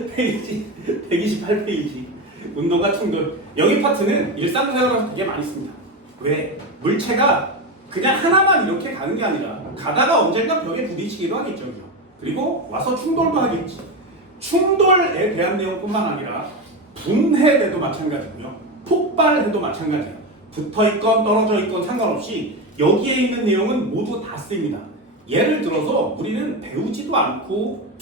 페이지 128페이지 운동과 충돌. 여기 파트는 일상생활에서 되게 많이 씁니다. 왜? 물체가 그냥 하나만 이렇게 가는 게 아니라 가다가 언젠가 벽에 부딪히기도 하겠죠. 그죠? 그리고 와서 충돌도 하겠지. 충돌에 대한 내용뿐만 아니라 분해돼도 마찬가지고요. 폭발해도 마찬가지예요. 붙어있건 떨어져있건 상관없이 여기에 있는 내용은 모두 다 씁니다. 예를 들어서 우리는 배우지도 않고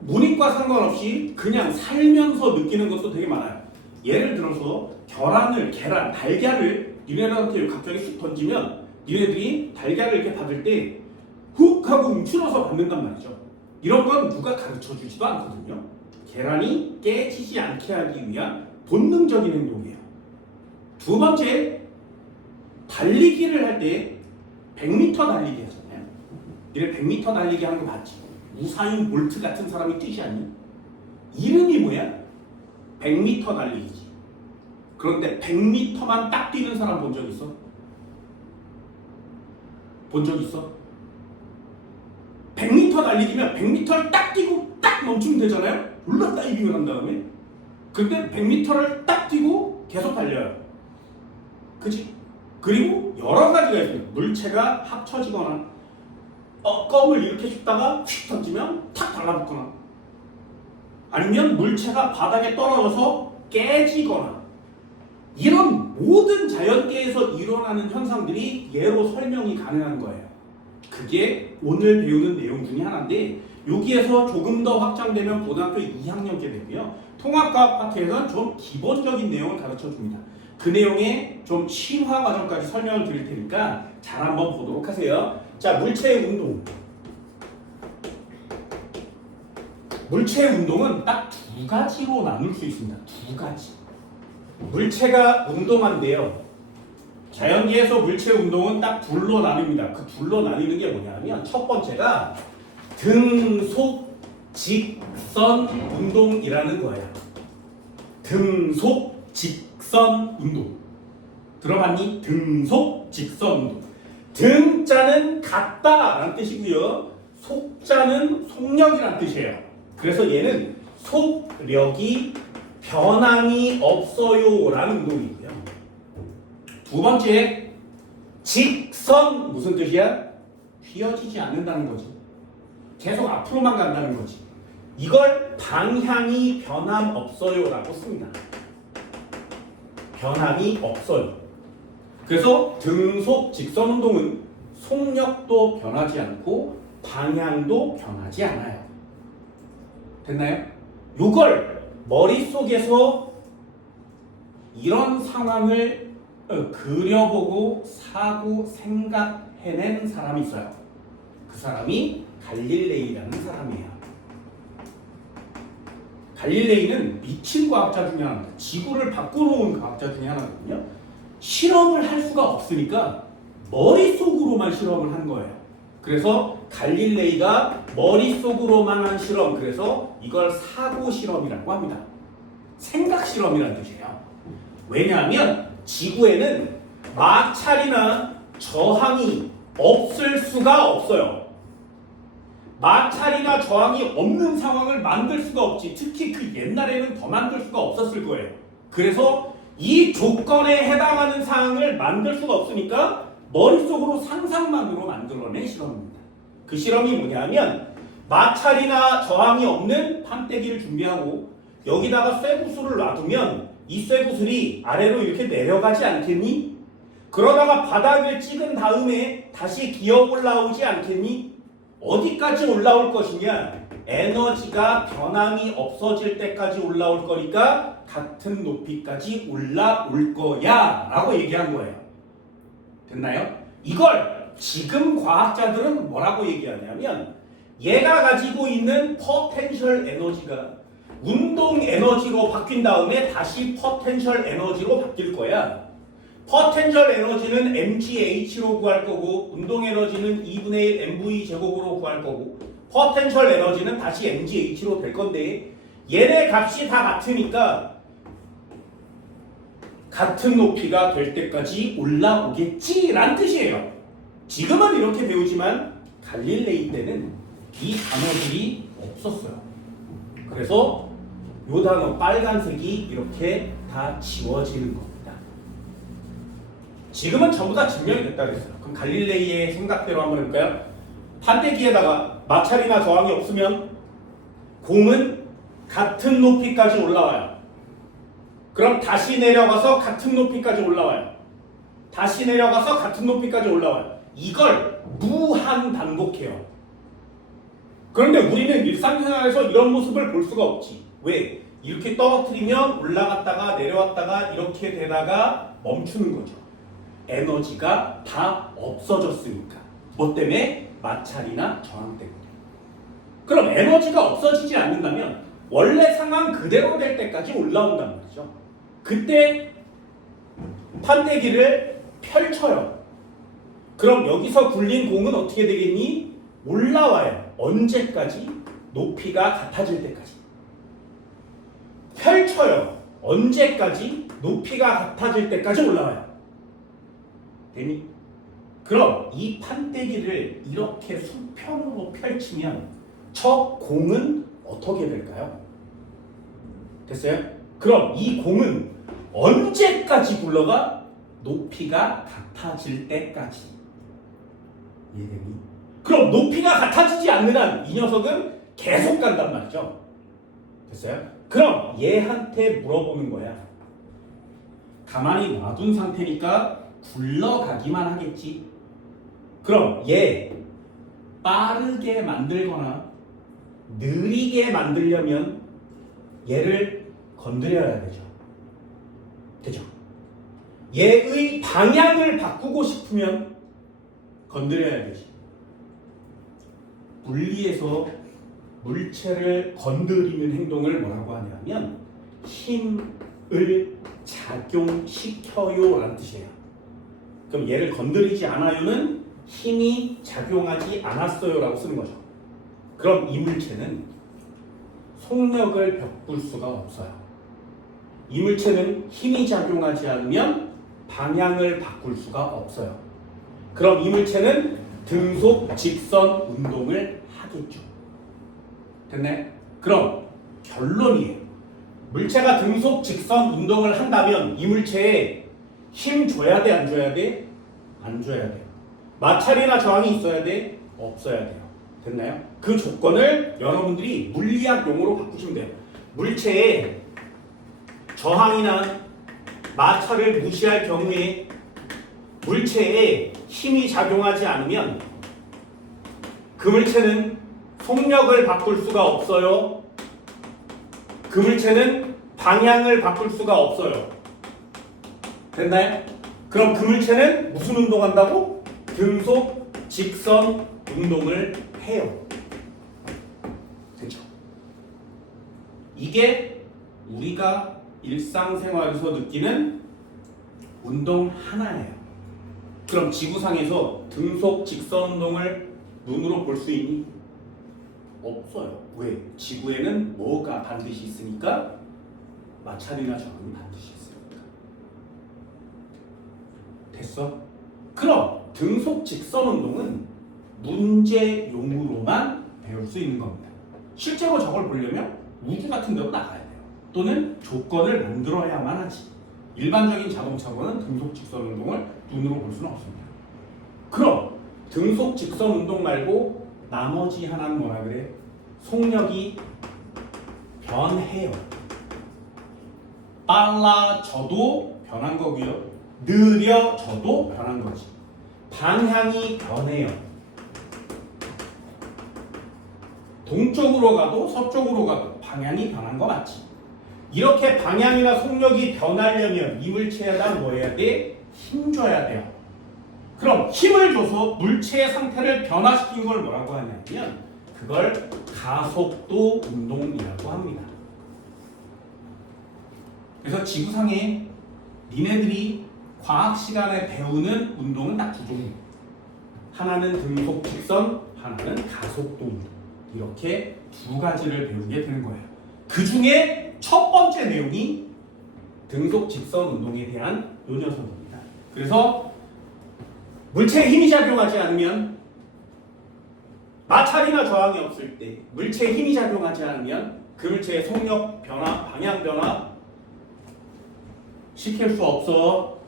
문이과 상관없이 그냥 살면서 느끼는 것도 되게 많아요. 예를 들어서 계란, 달걀을 니네들한테 갑자기 쑥 던지면 니네들이 달걀을 이렇게 받을 때 훅 하고 움츠러서 받는단 말이죠. 이런 건 누가 가르쳐 주지도 않거든요. 계란이 깨지지 않게 하기 위한 본능적인 행동이에요. 두 번째, 달리기를 할 때 100m 달리기 하잖아요. 니네 100m 달리기 하는 거 봤지? 우사인 볼트 같은 사람이 뛰지 않니? 이름이 뭐야? 100m 달리기지. 그런데 100m만 딱 뛰는 사람 본 적 있어? 본 적 있어? 100m 달리기면 100m를 딱 뛰고 딱 멈추면 되잖아요? 물론 다이빙을 한 다음에. 근데 100m를 딱 뛰고 계속 달려요. 그치? 그리고 여러 가지가 있어요. 물체가 합쳐지거나 껌을 이렇게 씹다가 휙 던지면 탁 달라붙거나, 아니면 물체가 바닥에 떨어져서 깨지거나, 이런 모든 자연계에서 일어나는 현상들이 예로 설명이 가능한 거예요. 그게 오늘 배우는 내용 중에 하나인데, 여기에서 조금 더 확장되면 고등학교 2학년 때 되고요. 통합과학 파트에서는 좀 기본적인 내용을 가르쳐 줍니다. 그 내용의 좀 심화 과정까지 설명을 드릴 테니까 잘 한번 보도록 하세요. 자, 물체의 운동. 물체의 운동은 딱 두 가지로 나눌 수 있습니다. 두 가지. 물체가 운동한대요. 자연계에서 물체 운동은 딱 둘로 나뉩니다. 그 둘로 나뉘는 게 뭐냐면, 첫 번째가 등속 직선 운동이라는 거예요. 등속 직선 운동. 들어봤니? 등속 직선 운동. 등자는 같다라는 뜻이고요. 속자는 속력이라는 뜻이에요. 그래서 얘는 속력이 변함이 없어요라는 운동이고요. 두 번째, 직선 무슨 뜻이야? 휘어지지 않는다는 거지. 계속 앞으로만 간다는 거지. 이걸 방향이 변함없어요라고 씁니다. 변함이 없어요. 그래서 등속 직선 운동은 속력도 변하지 않고 방향도 변하지 않아요. 됐나요? 요걸 머릿속에서 이런 상황을 그려보고 사고 생각해낸 사람이 있어요. 그 사람이 갈릴레이라는 사람이에요. 갈릴레이는 미친 과학자 중에 하나입니다. 지구를 바꿔놓은 과학자 중에 하나거든요. 실험을 할 수가 없으니까 머릿속으로만 실험을 한 거예요. 그래서 갈릴레이가 머릿속으로만 한 실험, 그래서 이걸 사고 실험이라고 합니다. 생각 실험이라는 뜻이에요. 왜냐하면 지구에는 마찰이나 저항이 없을 수가 없어요. 마찰이나 저항이 없는 상황을 만들 수가 없지. 특히 그 옛날에는 더 만들 수가 없었을 거예요. 그래서 이 조건에 해당하는 상황을 만들 수가 없으니까 머릿속으로 상상만으로 만들어낸 실험입니다. 그 실험이 뭐냐면, 마찰이나 저항이 없는 판때기를 준비하고 여기다가 쇠구슬을 놔두면 이 쇠구슬이 아래로 이렇게 내려가지 않겠니? 그러다가 바닥을 찍은 다음에 다시 기어 올라오지 않겠니? 어디까지 올라올 것이냐? 에너지가 변함이 없어질 때까지 올라올 거니까 같은 높이까지 올라올 거야 라고 얘기한 거예요. 됐나요? 이걸 지금 과학자들은 뭐라고 얘기하냐면, 얘가 가지고 있는 포텐셜 에너지가 운동 에너지로 바뀐 다음에 다시 포텐셜 에너지로 바뀔 거야. 포텐셜 에너지는 mgh로 구할 거고, 운동 에너지는 2분의 1 mv 제곱으로 구할 거고, 포텐셜 에너지는 다시 mgh로 될 건데, 얘네 값이 다 같으니까 같은 높이가 될 때까지 올라오겠지라는 뜻이에요. 지금은 이렇게 배우지만 갈릴레이 때는 이 단어들이 없었어요. 그래서 요 단어 빨간색이 이렇게 다 지워지는 겁니다. 지금은 전부 다 증명이 됐다 그랬어요. 그럼 갈릴레이의 생각대로 한번 해볼까요? 판때기에다가 마찰이나 저항이 없으면 공은 같은 높이까지 올라와요. 그럼 다시 내려가서 같은 높이까지 올라와요. 다시 내려가서 같은 높이까지 올라와요. 이걸 무한 반복해요. 그런데 우리는 일상생활에서 이런 모습을 볼 수가 없지. 왜? 이렇게 떨어뜨리면 올라갔다가 내려왔다가 이렇게 되다가 멈추는 거죠. 에너지가 다 없어졌으니까. 뭐 때문에? 마찰이나 저항 때문에. 그럼 에너지가 없어지지 않는다면 원래 상황 그대로 될 때까지 올라온단 말이죠. 그때 판때기를 펼쳐요. 그럼 여기서 굴린 공은 어떻게 되겠니? 올라와요. 언제까지? 높이가 같아질 때까지. 펼쳐요. 언제까지? 높이가 같아질 때까지 올라와요. 되니? 그럼 이 판때기를 이렇게 수평으로 펼치면 저 공은 어떻게 될까요? 됐어요? 그럼 이 공은 언제까지 굴러가? 높이가 같아질 때까지. 이해되니? 그럼 높이가 같아지지 않는 한 이 녀석은 계속 간단 말이죠. 됐어요? 그럼 얘한테 물어보는 거야. 가만히 놔둔 상태니까 굴러가기만 하겠지. 그럼 얘 빠르게 만들거나 느리게 만들려면 얘를 건드려야 되죠. 되죠? 얘의 방향을 바꾸고 싶으면 건드려야 되지. 물리에서 물체를 건드리는 행동을 뭐라고 하냐면 힘을 작용시켜요 라는 뜻이에요. 그럼 얘를 건드리지 않아요는 힘이 작용하지 않았어요 라고 쓰는 거죠. 그럼 이 물체는 속력을 바꿀 수가 없어요. 이 물체는 힘이 작용하지 않으면 방향을 바꿀 수가 없어요. 그럼 이 물체는 등속 직선 운동을 하겠죠. 됐네? 그럼 결론이에요. 물체가 등속 직선 운동을 한다면 이 물체에 힘 줘야 돼, 안 줘야 돼? 안 줘야 돼요. 마찰이나 저항이 있어야 돼? 없어야 돼요. 됐나요? 그 조건을 여러분들이 물리학 용어로 바꾸시면 돼요. 물체에 저항이나 마찰을 무시할 경우에 물체에 힘이 작용하지 않으면 그 물체는 속력을 바꿀 수가 없어요. 그 물체는 방향을 바꿀 수가 없어요. 됐나요? 그럼 그 물체는 무슨 운동한다고? 등속 직선 운동을 해요. 됐죠? 이게 우리가 일상생활에서 느끼는 운동 하나예요. 그럼 지구상에서 등속 직선 운동을 눈으로 볼 수 있니? 없어요. 왜? 지구에는 뭐가 반드시 있으니까? 마찰이나 저항이 반드시 있으니까. 됐어? 그럼 등속 직선 운동은 문제용으로만 배울 수 있는 겁니다. 실제로 저걸 보려면 우주 같은 데로 나가야 돼요. 또는 조건을 만들어야만 하지. 일반적인 자동차로는 등속 직선 운동을 눈으로 볼 수는 없습니다. 그럼 등속 직선 운동 말고 나머지 하나는 뭐라 그래? 속력이 변해요. 빨라져도 변한 거고요. 느려져도 변한 거지. 방향이 변해요. 동쪽으로 가도 서쪽으로 가도 방향이 변한 거 맞지? 이렇게 방향이나 속력이 변하려면 이 물체에다 뭐 해야 돼? 힘 줘야 돼요. 그럼 힘을 줘서 물체의 상태를 변화시킨 걸 뭐라고 하냐면 그걸 가속도 운동이라고 합니다. 그래서 지구상에 니네들이 과학 시간에 배우는 운동은 딱 두 종류. 하나는 등속 직선, 하나는 가속도 운동. 이렇게 두 가지를 배우게 되는 거예요. 그 중에 첫 번째 내용이 등속 직선 운동에 대한 요 녀석입니다. 그래서 물체에 힘이 작용하지 않으면 마찰이나 저항이 없을 때 물체에 힘이 작용하지 않으면 그 물체의 속력 변화, 방향 변화 시킬 수 없어.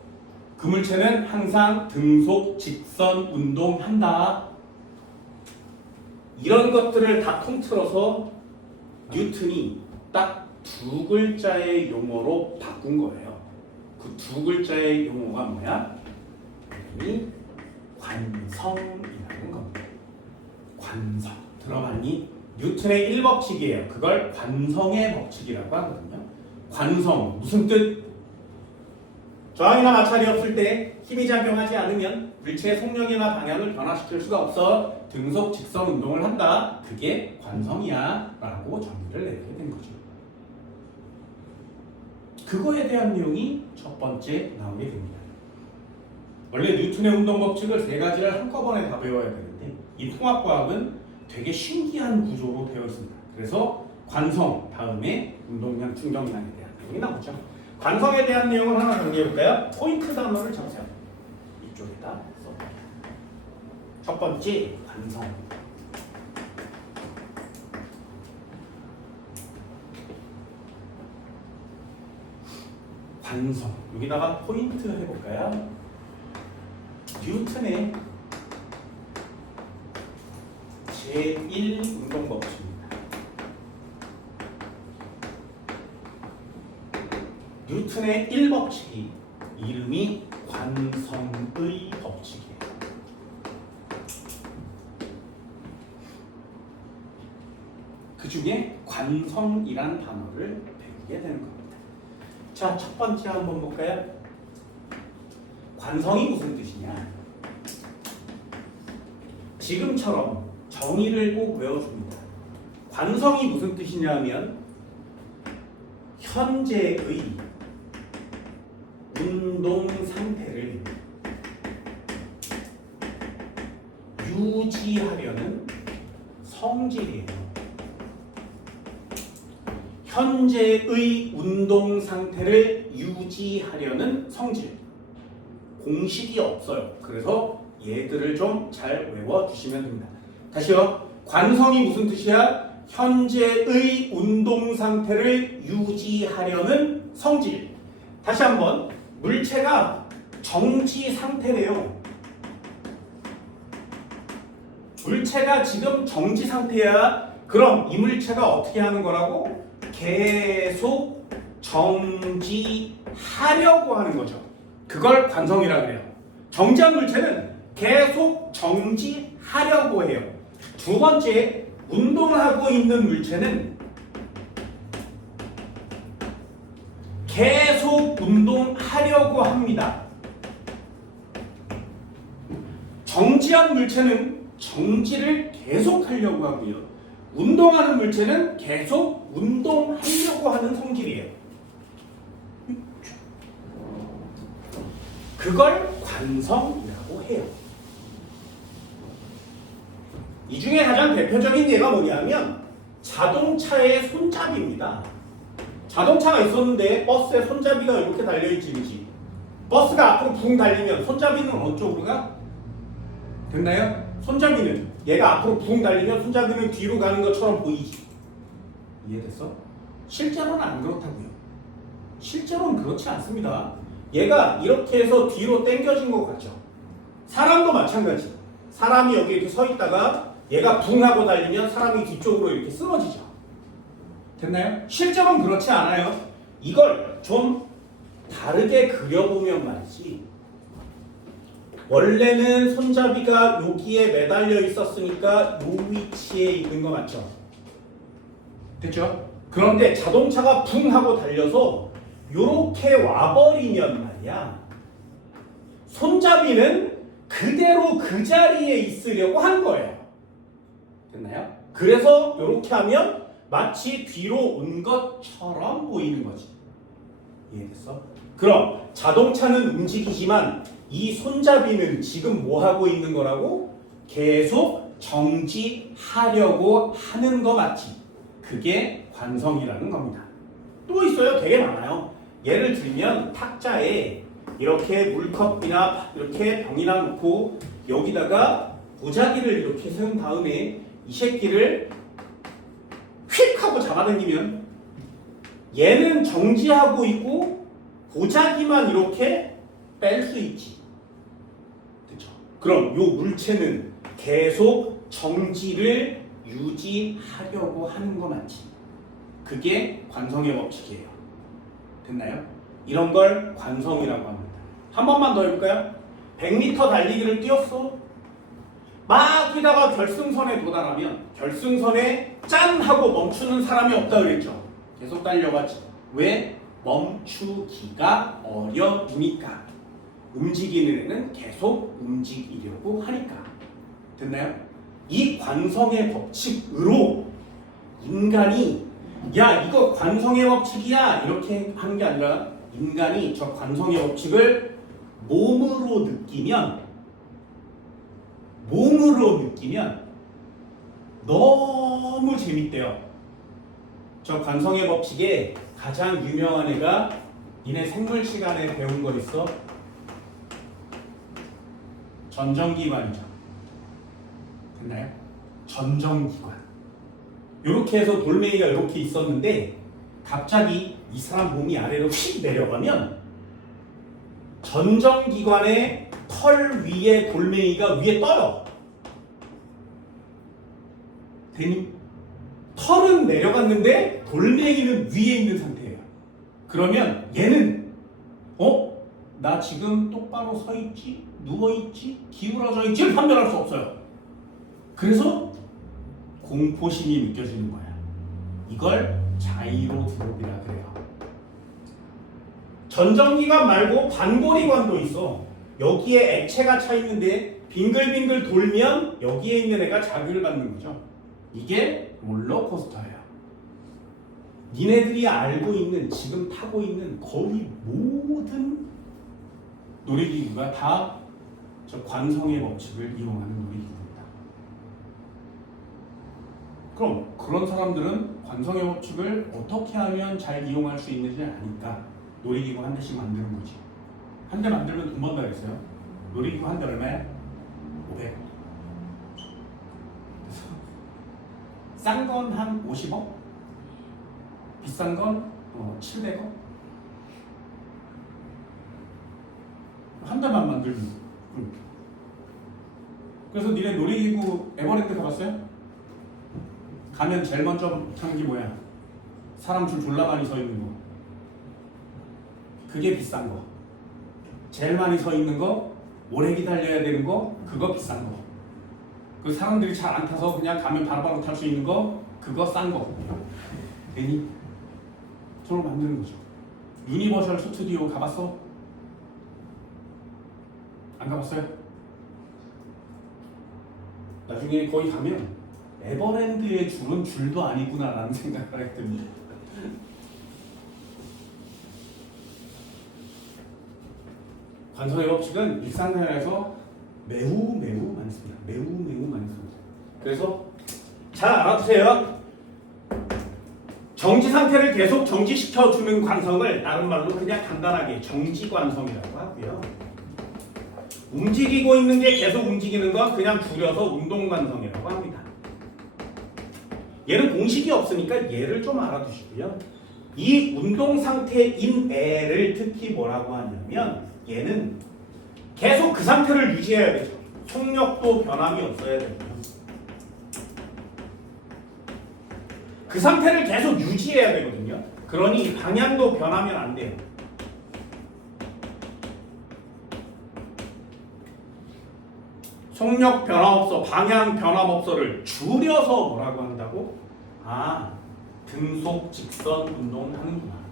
그 물체는 항상 등속 직선 운동한다. 이런 것들을 다 통틀어서 뉴턴이 딱 두 글자의 용어로 바꾼 거예요. 그 두 글자의 용어가 뭐야? 이 관성이라는 겁니다. 관성. 들어봤니? 뉴턴의 1법칙이에요. 그걸 관성의 법칙이라고 하거든요. 관성 무슨 뜻? 저항이나 마찰이 없을 때 힘이 작용하지 않으면 물체의 속력이나 방향을 변화시킬 수가 없어. 등속 직선 운동을 한다. 그게 관성이야 라고 정의를 내리게 된 거죠. 그거에 대한 내용이 첫 번째 나오게 됩니다. 원래 뉴턴의 운동 법칙을 세 가지를 한꺼번에 다 배워야 되는데 이 통합과학은 되게 신기한 구조로 되어 있습니다. 그래서 관성 다음에 운동량, 충격량에 대한 내용이 나오죠. 관성에 대한 내용을 하나 정리해 볼까요? 포인트 단어를 적으세요. 이쪽에다 써볼게요. 첫 번째 관성. 관성. 여기다가 포인트 해볼까요? 뉴턴의 제1 운동 법칙입니다. 뉴턴의 1법칙이 이름이 관성의 법칙이에요. 그 중에 관성이란 단어를 배우게 되는 겁니다. 자, 첫 번째 한번 볼까요? 관성이 무슨 뜻이냐? 지금처럼 정의를 꼭 외워줍니다. 관성이 무슨 뜻이냐 하면 현재의 운동 상태를 유지하려는 성질이에요. 현재의 운동 상태를 유지하려는 성질. 공식이 없어요. 그래서 얘들을 좀 잘 외워주시면 됩니다. 다시요. 관성이 무슨 뜻이야? 현재의 운동 상태를 유지하려는 성질. 다시 한번. 물체가 정지 상태래요. 물체가 지금 정지 상태야. 그럼 이 물체가 어떻게 하는 거라고? 계속 정지하려고 하는 거죠. 그걸 관성이라 그래요. 정지한 물체는 계속 정지하려고 해요. 두 번째, 운동하고 있는 물체는 계속 운동하려고 합니다. 정지한 물체는 정지를 계속 하려고 하고요. 운동하는 물체는 계속 운동하려고 하는 성질이에요. 그걸 관성이라고 해요. 이 중에 가장 대표적인 예가 뭐냐면 자동차의 손잡이입니다. 자동차가 있었는데 버스에 손잡이가 이렇게 달려있지, 그렇지? 버스가 앞으로 붕 달리면 손잡이는 어느 쪽으로 가? 됐나요? 손잡이는 얘가 앞으로 붕 달리면 손잡이는 뒤로 가는 것처럼 보이지. 이해됐어? 실제로는 안 그렇다고요. 실제로는 그렇지 않습니다. 얘가 이렇게 해서 뒤로 당겨진 것 같죠? 사람도 마찬가지. 사람이 여기 이렇게 서 있다가 얘가 붕 하고 달리면 사람이 뒤쪽으로 이렇게 쓰러지죠. 됐나요? 실제로는 그렇지 않아요. 이걸 좀 다르게 그려보면 말이지. 원래는 손잡이가 여기에 매달려 있었으니까 이 위치에 있는 거 맞죠? 됐죠? 그런데 자동차가 붕 하고 달려서 요렇게 와버리면 말이야. 손잡이는 그대로 그 자리에 있으려고 한 거예요. 됐나요? 그래서 요렇게 하면 마치 뒤로 온 것처럼 보이는 거지. 이해됐어? 그럼 자동차는 움직이지만 이 손잡이는 지금 뭐 하고 있는 거라고? 계속 정지하려고 하는 거 맞지? 그게 관성이라는 겁니다. 또 있어요. 되게 많아요. 예를 들면 탁자에 이렇게 물컵이나 이렇게 병이나 놓고 여기다가 보자기를 이렇게 세운 다음에 이 새끼를 휙 하고 잡아 잡아당기면 얘는 정지하고 있고 보자기만 이렇게 뺄 수 있지. 그렇죠? 그럼 요 물체는 계속 정지를 유지하려고 하는 거 맞지? 그게 관성의 법칙이에요. 됐나요? 이런 걸 관성이라고 합니다. 한 번만 더 해볼까요? 100m 달리기를 뛰었어. 막 뛰다가 결승선에 도달하면 결승선에 짠 하고 멈추는 사람이 없다 그랬죠. 계속 달려가지. 왜? 멈추기가 어려우니까. 움직이는 애는 계속 움직이려고 하니까. 됐나요? 이 관성의 법칙으로 인간이 야 이거 관성의 법칙이야 이렇게 하는 게 아니라 인간이 저 관성의 법칙을 몸으로 느끼면 너무 재밌대요. 저 관성의 법칙에 가장 유명한 애가 니네 생물 시간에 배운 거 있어? 전정기관이죠. 됐나요? 전정기관. 이렇게 해서 돌멩이가 이렇게 있었는데 갑자기 이 사람 몸이 아래로 휙 내려가면 전정기관의 털 위에 돌멩이가 위에 떠요. 되니? 털은 내려갔는데 돌멩이는 위에 있는 상태예요. 그러면 얘는 나 지금 똑바로 서 있지? 누워 있지? 기울어져 있지를 판별할 수 없어요. 그래서 공포심이 느껴지는 거야. 이걸 자이로드롭이라 그래요. 전정기관 말고 반고리관도 있어. 여기에 액체가 차 있는데 빙글빙글 돌면 여기에 있는 애가 자극을 받는 거죠. 이게 롤러코스터예요. 니네들이 알고 있는 지금 타고 있는 거의 모든 놀이기구가 다 저 관성의 법칙을 이용하는 놀이기구입니다. 그럼 그런 사람들은 관성의 법칙을 어떻게 하면 잘 이용할 수 있는지 아니까 놀이기구 한 대씩 만드는 거지. 한 대 만들면 돈 번다 그랬어요. 놀이기구 한 대 얼마야? 500. 싼 건 한 50억? 비싼 건 700억? 한 대만 만들면. 그래서 니네 놀이기구 에버랜드 가봤어요? 가면 제일 먼저 하는 게 뭐야? 사람 줄 졸라 많이 서 있는 거. 그게 비싼 거. 제일 많이 서 있는 거, 오래 기다려야 되는 거, 그거 비싼 거. 그 사람들이 잘 안 타서 그냥 가면 바로바로 탈 수 있는 거, 그거 싼 거. 괜히 서로 만드는 거죠. 유니버셜 스튜디오 가봤어? 안 가봤어요? 나중에 거기 가면 에버랜드의 줄은 줄도 아니구나 라는 생각을 했더니 관성의 법칙은 일상생활에서 매우 많습니다. 매우 많습니다. 그래서 잘 알아두세요. 정지 상태를 계속 정지시켜주는 관성을 다른 말로 그냥 간단하게 정지관성이라고 하고요. 움직이고 있는 게 계속 움직이는 건 그냥 줄여서 운동관성이라고 합니다. 얘는 공식이 없으니까 얘를 좀 알아두시고요. 이 운동 상태인 애를 특히 뭐라고 하냐면 얘는 계속 그 상태를 유지해야 되죠. 속력도 변함이 없어야 되고요. 그 상태를 계속 유지해야 되거든요. 그러니 방향도 변하면 안 돼요. 속력 변화없어, 방향 변함없어를 줄여서 뭐라고 한다고? 등속 직선 운동하는구나.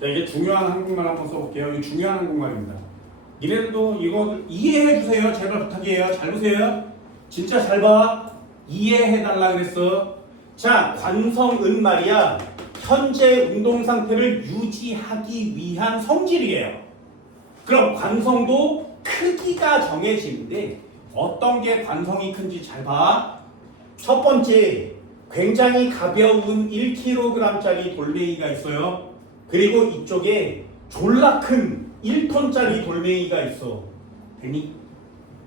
자, 이제 중요한 한국말 한번 써볼게요. 이 중요한 한국말입니다. 이래도 이거 이해해 주세요. 제발 부탁이에요. 잘 보세요. 진짜 잘 봐. 이해해달라 그랬어. 자, 관성은 말이야. 현재 운동 상태를 유지하기 위한 성질이에요. 그럼 관성도 크기가 정해지는데 어떤 게 관성이 큰지 잘 봐. 첫 번째, 굉장히 가벼운 1kg짜리 돌멩이가 있어요. 그리고 이쪽에 졸라 큰 1톤짜리 돌멩이가 있어. 되니?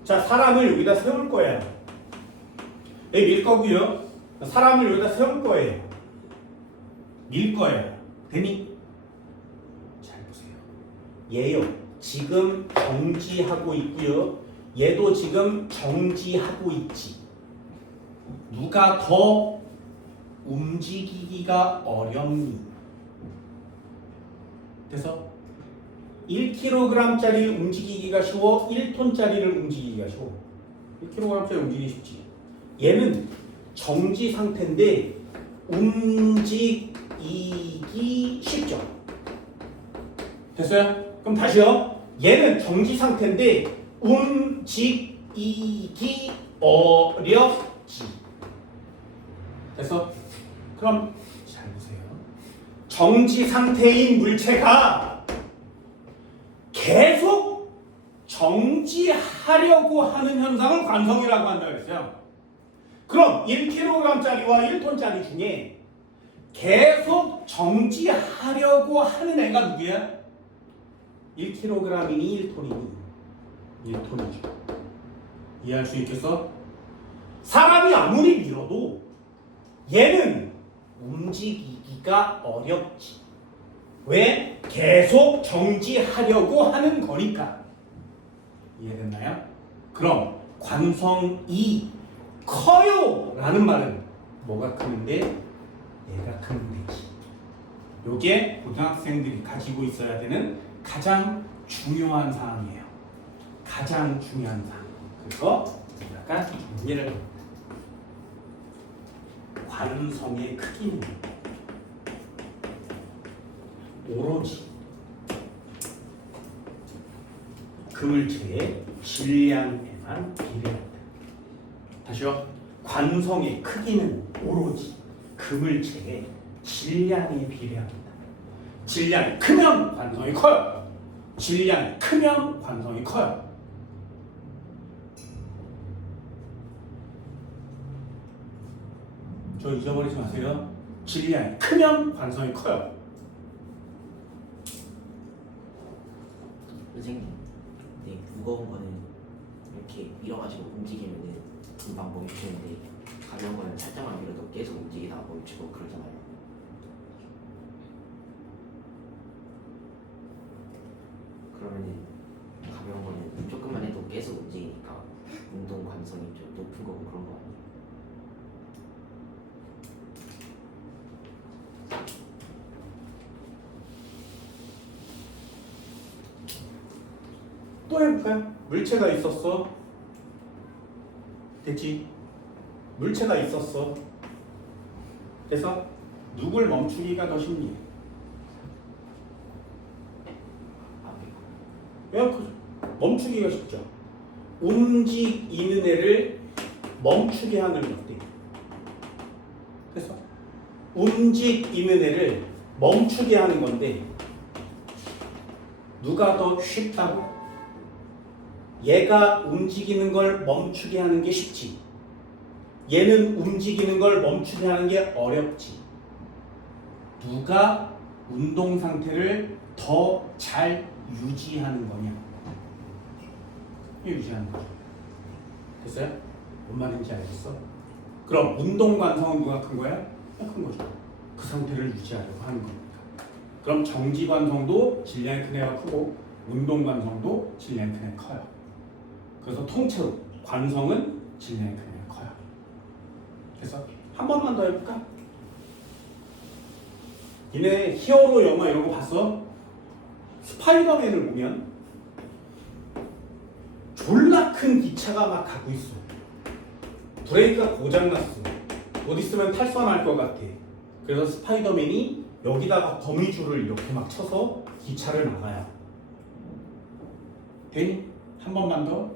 자, 사람을 여기다 세울 거야. 밀 거고요. 사람을 여기다 세울 거예요. 밀 거예요. 되니? 잘 보세요. 얘요. 지금 정지하고 있고요. 얘도 지금 정지하고 있지. 누가 더 움직이기가 어렵니? 그래서 1kg짜리 움직이기가 쉬워? 1톤짜리를 움직이기가 쉬워? 1kg짜리 움직이기 쉽지. 얘는 정지 상태인데 움직이기 쉽죠. 됐어요? 그럼 다시요. 얘는 정지 상태인데 움직이기 어렵지. 됐어? 그럼 잘 보세요. 정지 상태인 물체가 계속 정지하려고 하는 현상을 관성이라고 한다 그랬어요. 그럼 1kg짜리와 1톤짜리 중에 계속 정지하려고 하는 애가 누구야? 1kg이니 1톤이니? 1톤이죠. 이해할 수 있겠어? 사람이 아무리 밀어도 얘는 움직이기가 어렵지. 왜? 계속 정지하려고 하는 거니까. 이해됐나요? 그럼 관성이 커요 라는 말은 뭐가 크는데? 얘가 크면 되지. 요게 고등학생들이 가지고 있어야 되는 가장 중요한 사항이에요. 가장 중요한 사항. 그래서 약간 정리를 합니다. 관성의 크기는 오로지 그 물체의 질량에만 비례한다. 다시요. 관성의 크기는 오로지 그 물체의 질량에 비례합니다. 질량이 크면 관성이 커요. 질량이 크면 관성이 커요. 저 잊어버리지 마세요. 질량이 크면 관성이 커요. 선생님, 근데 무거운 거는 이렇게 밀어가지고 움직이면은 금방 멈추는데 가벼운 거는 살짝만 밀어도 계속 움직이다가 멈추고 그러잖아요. 그러면은 가벼운 거는 조금만 해도 계속 움직이니까 운동 관성이 좀 높은 거고 그런 거 아니에요? 또 해볼까요? 물체가 있었어. 됐지? 물체가 있었어. 그래서 누굴 멈추기가 더 쉽니? 왜? 멈추기가 쉽죠. 움직이는 애를 멈추게 하는 것들. 그래서 움직이는 애를 멈추게 하는 건데 누가 더 쉽다고? 얘가 움직이는 걸 멈추게 하는 게 쉽지. 얘는 움직이는 걸 멈추게 하는 게 어렵지. 누가 운동 상태를 더 잘 유지하는 거냐? 유지하는 거죠. 됐어요? 뭔 말인지 알겠어? 그럼 운동 관성은 누가 큰 거야? 큰 거죠. 그 상태를 유지하려고 하는 겁니다. 그럼 정지 관성도 질량이 큰 애가 크고 운동 관성도 질량이 큰 애가 커요. 그래서 통째로 관성은 질량이 큰 애가 커요. 그래서 한 번만 더 해볼까? 니네 히어로 영화 이런 거 봤어? 스파이더맨을 보면 졸라 큰 기차가 막 가고 있어. 브레이크가 고장났어. 곧 있으면 탈선할 것 같아. 그래서 스파이더맨이 여기다가 거미줄을 이렇게 막 쳐서 기차를 막아야 되니? 한 번만 더.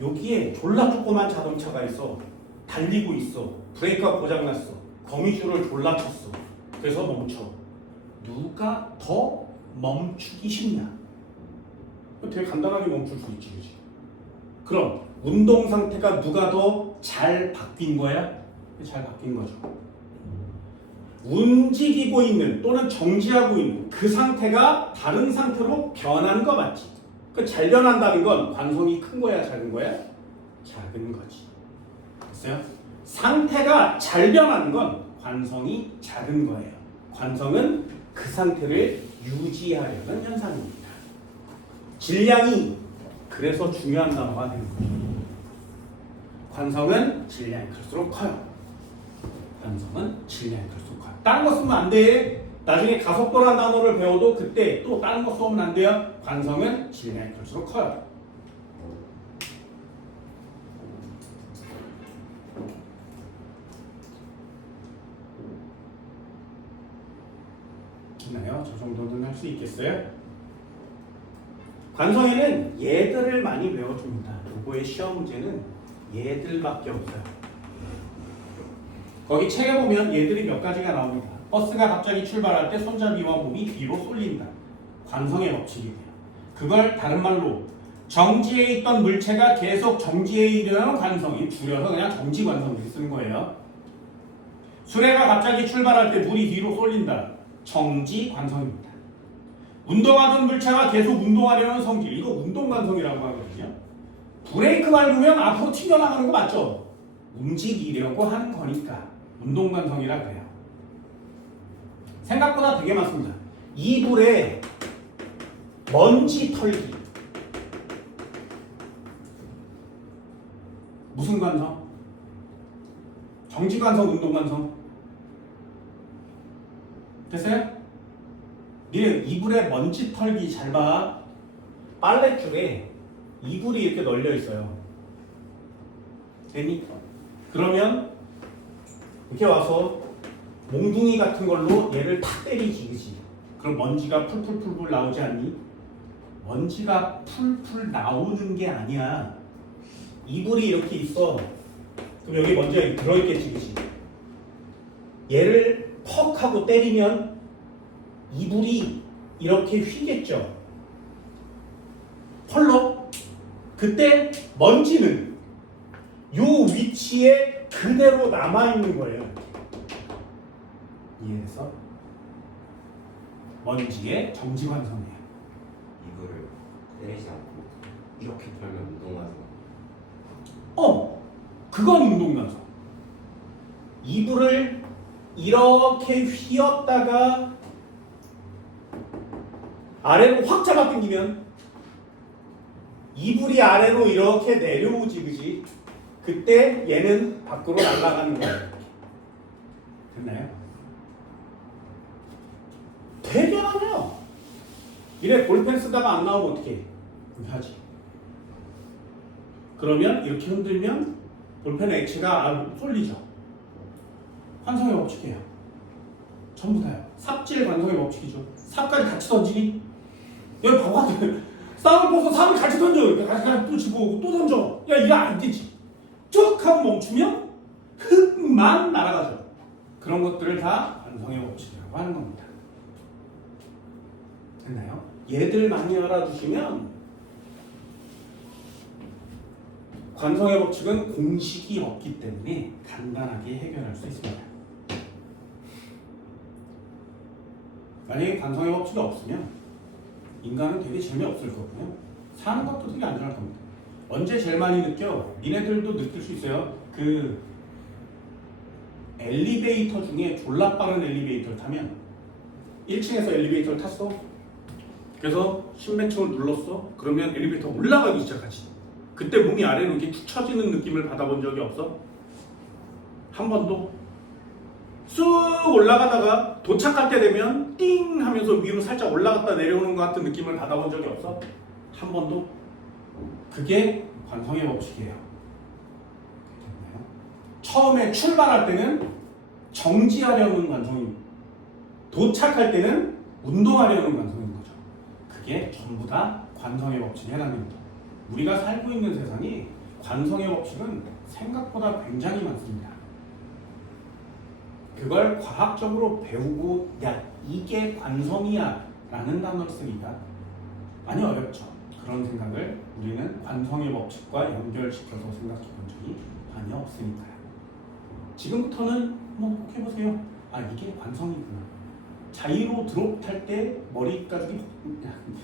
여기에 졸라 조그만 자동차가 있어. 달리고 있어. 브레이크가 고장났어. 거미줄을 졸라 쳤어. 그래서 멈춰. 누가 더 멈추기 쉽냐? 되게 간단하게 멈출 수 있지, 그치? 그럼 운동 상태가 누가 더 잘 바뀐 거야? 잘 바뀐 거죠. 움직이고 있는 또는 정지하고 있는 그 상태가 다른 상태로 변한 거 맞지? 그 잘 변한다는 건 관성이 큰 거야, 작은 거야? 작은 거지. 됐어요? 상태가 잘 변하는 건 관성이 작은 거예요. 관성은 그 상태를 유지하려는 현상입니다. 질량이 그래서 중요한 단어가 되는 거죠. 관성은 질량이 클수록 커요. 관성은 질량이 클수록 커요. 다른 거 쓰면 안 돼. 나중에 가속도라는 단어를 배워도 그때 또 다른 거 쓰면 안 돼요. 관성은 질량이 클수록 커요. 있나요? 저 정도는 할 수 있겠어요? 관성에는 얘들을 많이 배워줍니다. 요거의 시험 문제는 얘들밖에 없어요. 거기 책에 보면 얘들이 몇 가지가 나옵니다. 버스가 갑자기 출발할 때 손잡이와 몸이 뒤로 쏠린다. 관성의 법칙이에요. 그걸 다른 말로 정지해 있던 물체가 계속 정지해 있는 관성이 줄여서 그냥 정지 관성을 쓰는 거예요. 수레가 갑자기 출발할 때 물이 뒤로 쏠린다. 정지 관성입니다. 운동하던 물체가 계속 운동하려는 성질, 이거 운동 관성이라고 하거든요. 브레이크 밟으면 앞으로 튕겨나가는 거 맞죠? 움직이려고 하는 거니까 운동 관성이라 그래요. 생각보다 되게 많습니다. 이불에 먼지 털기. 무슨 관성? 정지 관성, 운동 관성. 됐어요? 니네 이불에 먼지 털기 잘 봐. 빨랫줄에 이불이 이렇게 널려 있어요. 됐니? 그러면 이렇게 와서 몽둥이 같은 걸로 얘를 탁 때리지, 그치? 그럼 먼지가 풀풀풀풀 나오지 않니? 먼지가 풀풀 나오는 게 아니야. 이불이 이렇게 있어. 그럼 여기 먼지가 들어있겠지, 그치? 얘를 퍽 하고 때리면 이불이 이렇게 휘겠죠. 펄럭. 그때 먼지는 요 위치에 그대로 남아있는 거예요. 이해돼서? 먼지의 정지관성이에요. 이거를 때리지 않고 이렇게 털면 운동하죠. 그건 운동관성. 이불을 이렇게 휘었다가 아래로 확 잡아당기면 이불이 아래로 이렇게 내려오지, 그지? 그때 얘는 밖으로 날아가는 거예요. 됐나요? 되게 많아요. 이래 볼펜 쓰다가 안 나오면 어떻게 하지? 그러면 이렇게 흔들면 볼펜의 액체가 쏠리죠. 관성의 법칙이에요. 전부 다요. 삽질 관성의 법칙이죠. 삽까지 같이 던지니? 여기 봐봐. 쌀을 벗어 삽을 같이 던져. 같이 또 집어오고 또 던져. 야, 이거 안 되지. 쭉 하고 멈추면 흙만 날아가죠. 그런 것들을 다 관성의 법칙이라고 하는 겁니다. 됐나요? 얘들 많이 알아두시면 관성의 법칙은 공식이 없기 때문에 간단하게 해결할 수 있습니다. 만약에 관성의 법칙이 없으면 인간은 되게 재미없을 거고요. 사는 것도 되게 안전할 겁니다. 언제 제일 많이 느껴? 니네들도 느낄 수 있어요. 그 엘리베이터 중에 졸라 빠른 엘리베이터를 타면 1층에서 엘리베이터를 탔어. 그래서 10몇 층을 눌렀어. 그러면 엘리베이터 올라가기 시작하지. 그때 몸이 아래로 이렇게 툭 처지는 느낌을 받아본 적이 없어? 한 번도? 쑥 올라가다가 도착할 때 되면 띵 하면서 위로 살짝 올라갔다 내려오는 것 같은 느낌을 받아본 적이 없어? 한 번도? 그게 관성의 법칙이에요. 처음에 출발할 때는 정지하려는 관성입니다. 도착할 때는 운동하려는 관성인 거죠. 그게 전부 다 관성의 법칙에 해당됩니다. 우리가 살고 있는 세상이 관성의 법칙은 생각보다 굉장히 많습니다. 그걸 과학적으로 배우고 야 이게 관성이야 라는 단어를 쓰기가 많이 어렵죠. 그런 생각을 우리는 관성의 법칙과 연결시켜서 생각해 본 적이 많이 없으니까요. 지금부터는 뭐 해보세요. 아 이게 관성이구나. 자이로 드롭할 때 머리 가죽이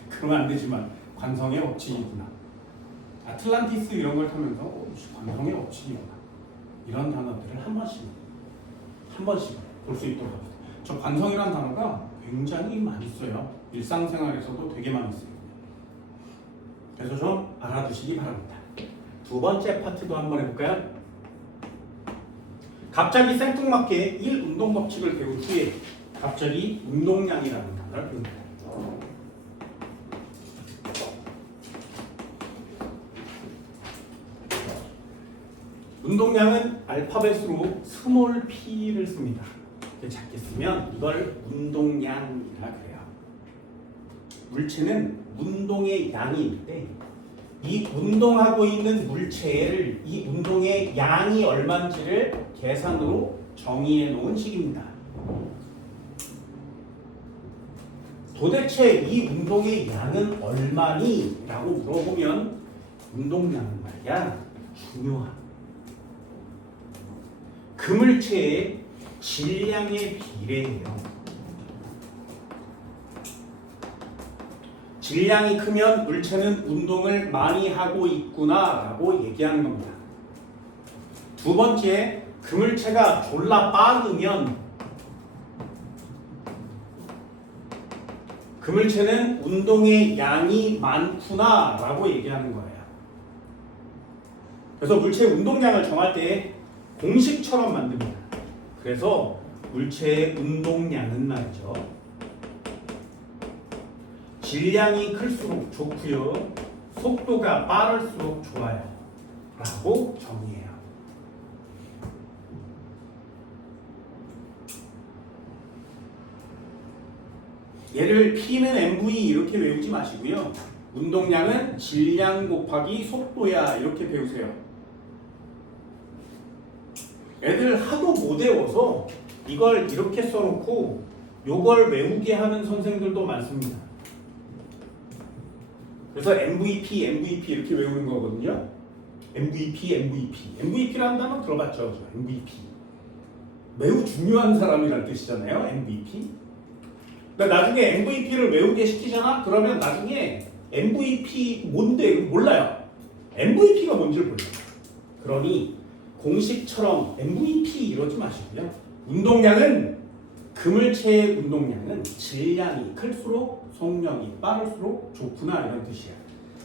그러면 안 되지만 관성의 법칙이구나. 아틀란티스 이런 걸 타면서 관성의 법칙이구나. 이런 단어들을 한 번씩 볼 수 있도록 합니다. 저 관성이란 단어가 굉장히 많이 써요. 일상생활에서도 되게 많이 써요. 그래서 좀 알아두시기 바랍니다. 두 번째 파트도 한번 해볼까요? 갑자기 생뚱맞게 1 운동 법칙을 배운 후에 갑자기 운동량이라는 단어를 배웁니다. 운동량은 알파벳으로 스몰 p를 씁니다. 작게 쓰면 이걸 운동량이라 그래요. 물체는 운동의 양일 때 이 운동하고 있는 물체를 이 운동의 양이 얼마인지를 계산으로 정의해 놓은 식입니다. 도대체 이 운동의 양은 얼마니? 라고 물어보면 운동량은 말이야 중요한 그 물체의 질량에 비례해요. 질량이 크면 물체는 운동을 많이 하고 있구나 라고 얘기하는 겁니다. 두 번째, 그 물체가 졸라 빠르면 그 물체는 운동의 양이 많구나 라고 얘기하는 거예요. 그래서 물체의 운동량을 정할 때 공식처럼 만듭니다. 그래서 물체의 운동량은 말이죠. 질량이 클수록 좋고요. 속도가 빠를수록 좋아요. 라고 정의해요. 얘를 P는 MV 이렇게 외우지 마시고요. 운동량은 질량 곱하기 속도야 이렇게 배우세요. 애들 하도 못 외워서 이걸 이렇게 써놓고 요걸 외우게 하는 선생들도 많습니다. 그래서 MVP 이렇게 외우는 거거든요. MVP라는 단어 들어봤죠? MVP 매우 중요한 사람이라는 뜻이잖아요. MVP. 그러니까 나중에 MVP를 외우게 시키잖아. 그러면 나중에 MVP 뭔데 몰라요. MVP가 뭔지를 몰라요. 그러니 공식처럼 MVP 이러지 마시고요. 운동량은 그물체의 운동량은 질량이 클수록 속력이 빠를수록 좋구나 이런 뜻이야.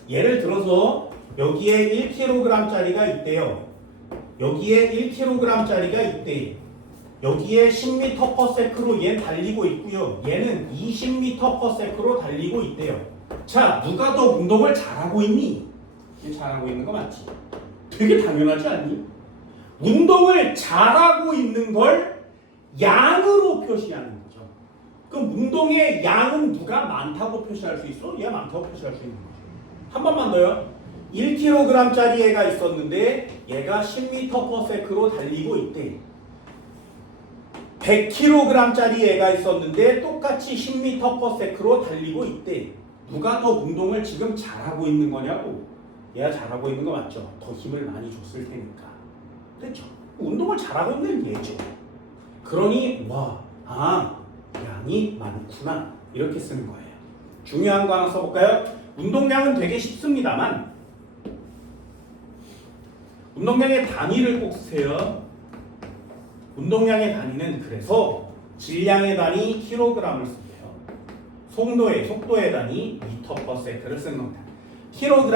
예를 들어서 여기에 1kg짜리가 있대요. 여기에 1kg짜리가 있대. 여기에 10m/s로 얘 달리고 있고요. 얘는 20m/s로 달리고 있대요. 자, 누가 더 운동을 잘하고 있니? 얘 잘하고 있는 거 맞지? 되게 당연하지 않니? 운동을 잘하고 있는 걸 양으로 표시하는 거죠. 그럼 운동의 양은 누가 많다고 표시할 수 있어? 얘가 많다고 표시할 수 있는 거죠. 한 번만 더요. 1kg짜리 애가 있었는데 얘가 10m/s로 달리고 있대. 100kg짜리 애가 있었는데 똑같이 10m/s로 달리고 있대. 누가 더 운동을 지금 잘하고 있는 거냐고. 얘가 잘하고 있는 거 맞죠? 더 힘을 많이 줬을 테니까. 그렇죠? 운동을 잘하고 있는 얘죠. 그러니 양이 많구나 이렇게 쓰는 거예요. 중요한 거 하나 써볼까요? 운동량은 되게 쉽습니다만 운동량의 단위를 꼭 쓰세요. 운동량의 단위는 그래서 질량의 단위 kg을 쓰고요. 속도의 단위 m/s를 쓰는 겁니다. kg,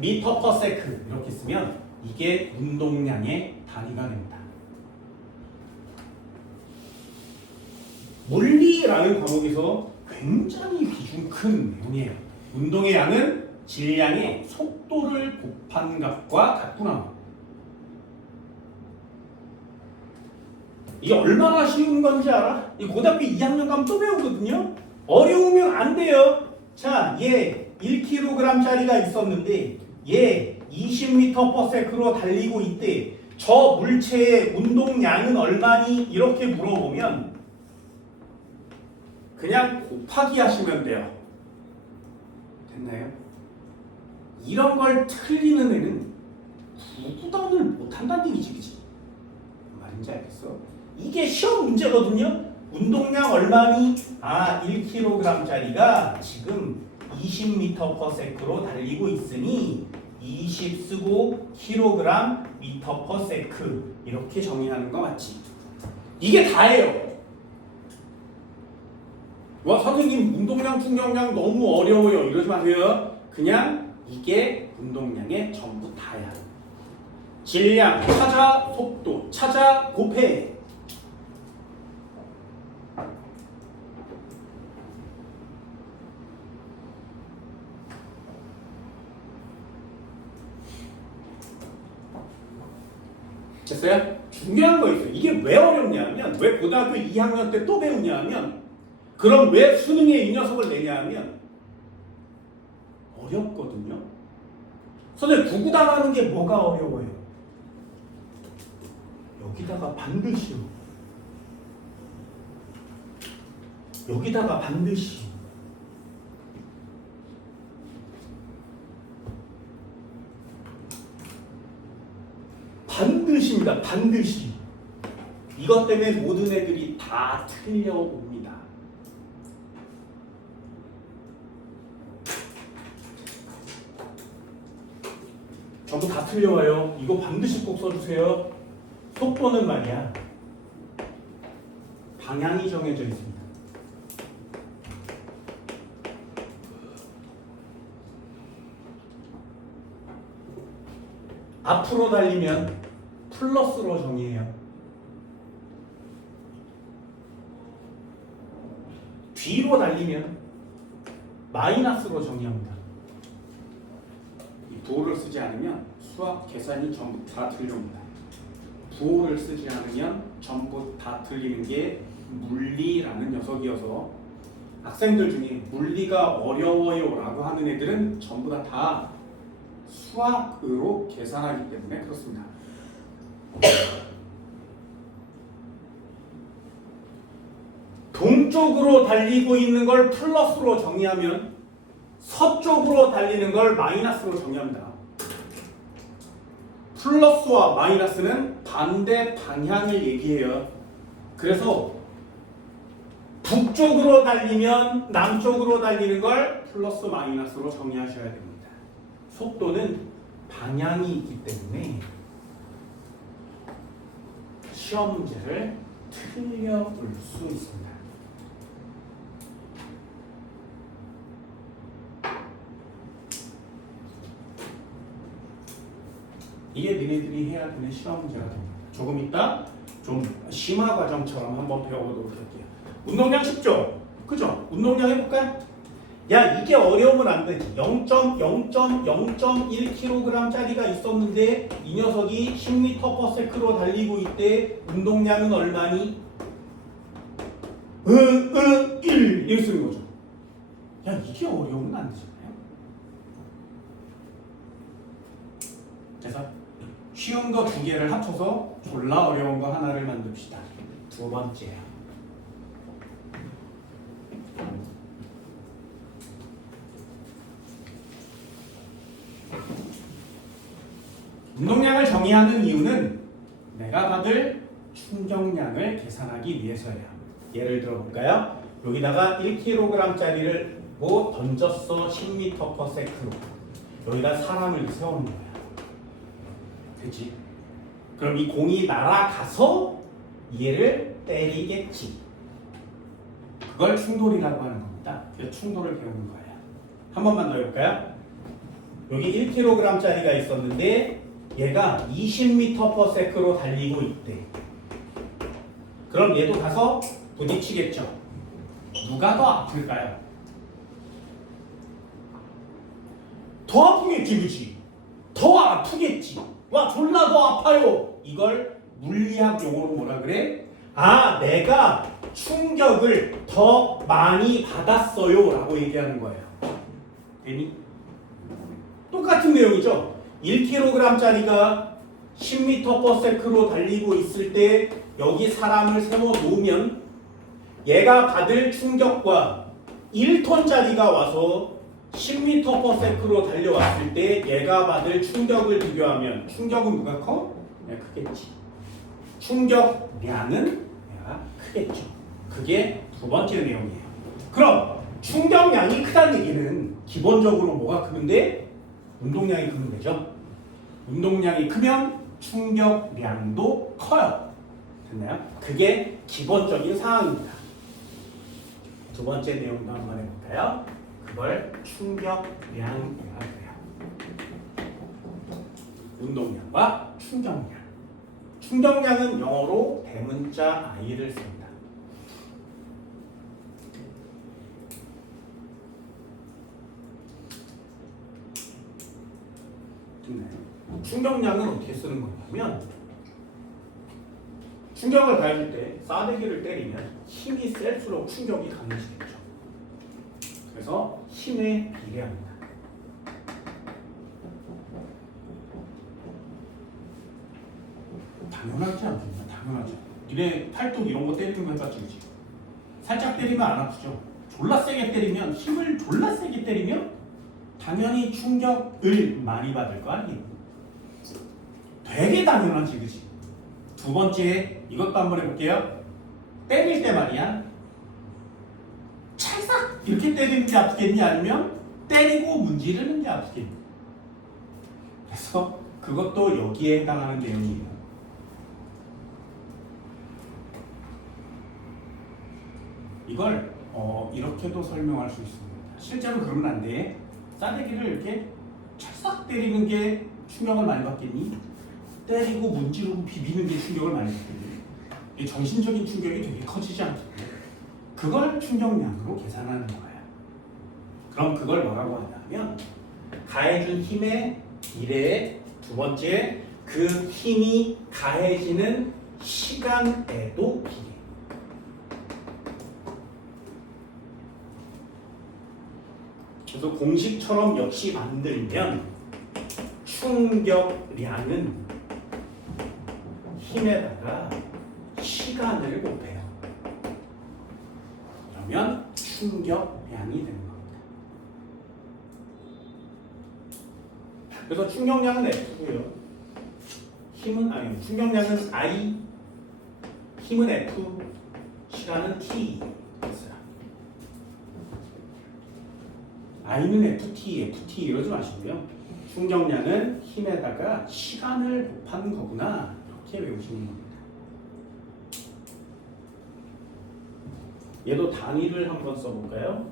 m/s 이렇게 쓰면 이게 운동량의 단위가 됩니다. 물리라는 과목에서 굉장히 비중 큰 내용이에요. 운동의 양은 질량의 속도를 곱한 값과 같구나. 이게 얼마나 쉬운 건지 알아? 이 고등학교 2학년 가면 또 배우거든요. 어려우면 안 돼요. 자, 얘 1kg짜리가 있었는데 얘 20m/s로 달리고 있대. 저 물체의 운동량은 얼마니? 이렇게 물어보면 그냥 곱하기 하시면 돼요. 됐나요? 이런 걸 틀리는 애는 구구단을 못한다는 얘기지, 그치? 말인지 알겠어? 이게 시험 문제거든요. 운동량 얼마니? 아 1kg짜리가 지금 20m/s로 달리고 있으니 20 쓰고 kg/m/s 이렇게 정의하는 거 맞지? 이게 다예요. 와 선생님 운동량 충격량 너무 어려워요 이러지 마세요. 그냥 이게 운동량의 전부 다야. 질량 찾아 속도 찾아 곱해. 됐어요? 중요한 거 있어요. 이게 왜 어렵냐면 왜 고등학교 2학년 때 또 배우냐면 그럼 왜 수능에 이 녀석을 내냐면 어렵거든요. 선생님 구구단하는 게 뭐가 어려워요? 여기다가 반드시요. 여기다가 반드시. 반드시입니다. 반드시. 이것 때문에 모든 애들이 다 틀려옵니다. 전부 다 틀려와요. 이거 반드시 꼭 써주세요. 속도는 말이야. 방향이 정해져 있습니다. 앞으로 달리면 플러스로 정의해요. 뒤로 달리면 마이너스로 정의합니다. 이 부호를 쓰지 않으면 수학 계산이 전부 다 틀립니다. 부호를 쓰지 않으면 전부 다 틀리는 게 물리라는 녀석이어서 학생들 중에 물리가 어려워요 라고 하는 애들은 전부 다 수학으로 계산하기 때문에 그렇습니다. 동쪽으로 달리고 있는 걸 플러스로 정의하면 서쪽으로 달리는 걸 마이너스로 정의합니다. 플러스와 마이너스는 반대 방향을 얘기해요. 그래서 북쪽으로 달리면 남쪽으로 달리는 걸 플러스 마이너스로 정의하셔야 됩니다. 속도는 방향이 있기 때문에 시험 문제를 틀려볼 수 있습니다. 이게 니네들이 해야 되는 시험 문제가 됩니다. 조금 이따 좀 심화 과정처럼 한번 배워보도록 할게요. 운동량 쉽죠? 그죠? 운동량 해볼까요? 야 이게 어려우면 안 되지. 0.1kg짜리가 있었는데 이 녀석이 10m/s로 달리고 있대. 운동량은 얼마니? 1 이렇게 쓰는 거죠. 야 이게 어려우면 안 되잖아요. 그래서 쉬운 거 두 개를 합쳐서 졸라 어려운 거 하나를 만듭시다. 두 번째요. 운동량을 정의하는 이유는 내가 받을 충격량을 계산하기 위해서예요. 예를 들어 볼까요? 여기다가 1kg짜리를 뭐 던졌어 10m/s로 여기다 사람을 세우는 거야. 그치? 그럼 이 공이 날아가서 얘를 때리겠지. 그걸 충돌이라고 하는 겁니다. 그래서 충돌을 배우는 거예요. 한 번만 더 해볼까요? 여기 1kg짜리가 있었는데 얘가 20m/s로 달리고 있대. 그럼 얘도 가서 부딪히겠죠. 누가 더 아플까요? 더 아프겠지, 그치? 더 아프겠지. 와, 졸라 더 아파요. 이걸 물리학 용어로 뭐라 그래? 아, 내가 충격을 더 많이 받았어요 라고 얘기하는 거예요. 되니? 똑같은 내용이죠. 1kg짜리가 10m/s로 달리고 있을 때 여기 사람을 세워 놓으면 얘가 받을 충격과 1톤짜리가 와서 10m/s로 달려왔을 때 얘가 받을 충격을 비교하면 충격은 누가 커? 얘가 크겠지. 충격량은 얘가 크겠죠. 그게 두 번째 내용이에요. 그럼 충격량이 크다는 얘기는 기본적으로 뭐가 크면 돼? 운동량이 크면 되죠. 운동량이 크면 충격량도 커요. 됐나요? 그게 기본적인 상황입니다. 두 번째 내용도 한번 해볼까요? 그걸 충격량이라고 해요. 운동량과 충격량. 충격량은 영어로 대문자 I를 씁니다. 충격량은 어떻게 쓰는 거냐면 충격을 가해줄 때 싸대기를 때리면 힘이 셀수록 충격이 강해지겠죠. 그래서 힘에 비례합니다. 당연하지 않습니까? 당연하죠. 니네 팔뚝 이런 거 때리는 거 해봤지, 그치? 살짝 때리면 안 아프죠? 졸라 세게 때리면, 힘을 졸라 세게 때리면 당연히 충격을 많이 받을 거 아니에요? 되게 당연하지, 그치? 두 번째, 이것도 한번 해볼게요. 때릴 때 말이야. 찰싹 이렇게 때리는 게 아프겠니? 아니면 때리고 문지르는 게 아프겠니? 그래서 그것도 여기에 해당하는 내용이에요. 이걸 이렇게도 설명할 수 있습니다. 실제로 그러면 안 돼. 싸대기를 이렇게 찰싹 때리는 게 충격을 많이 받겠니? 때리고 문지르고 비비는 게 충격을 많이 받겠니? 이 정신적인 충격이 되게 커지지 않겠니? 그걸 충격량으로 계산하는 거예요. 그럼 그걸 뭐라고 하냐면 가해준 힘의 비례, 두 번째 그 힘이 가해지는 시간에도 비례. 그래서 공식처럼 역시 만들면 충격량은 힘에다가 시간을 곱해요. 그러면 충격량이 되는 겁니다. 그래서 충격량은 F고요. 힘은 아니요. 충격량은 I, 힘은 F, 시간은 T. I는 FT 이러지 마시고요. 충격량은 힘에다가 시간을 곱하는 거구나. 이렇게 외우시는 겁니다. 얘도 단위를 한번 써볼까요?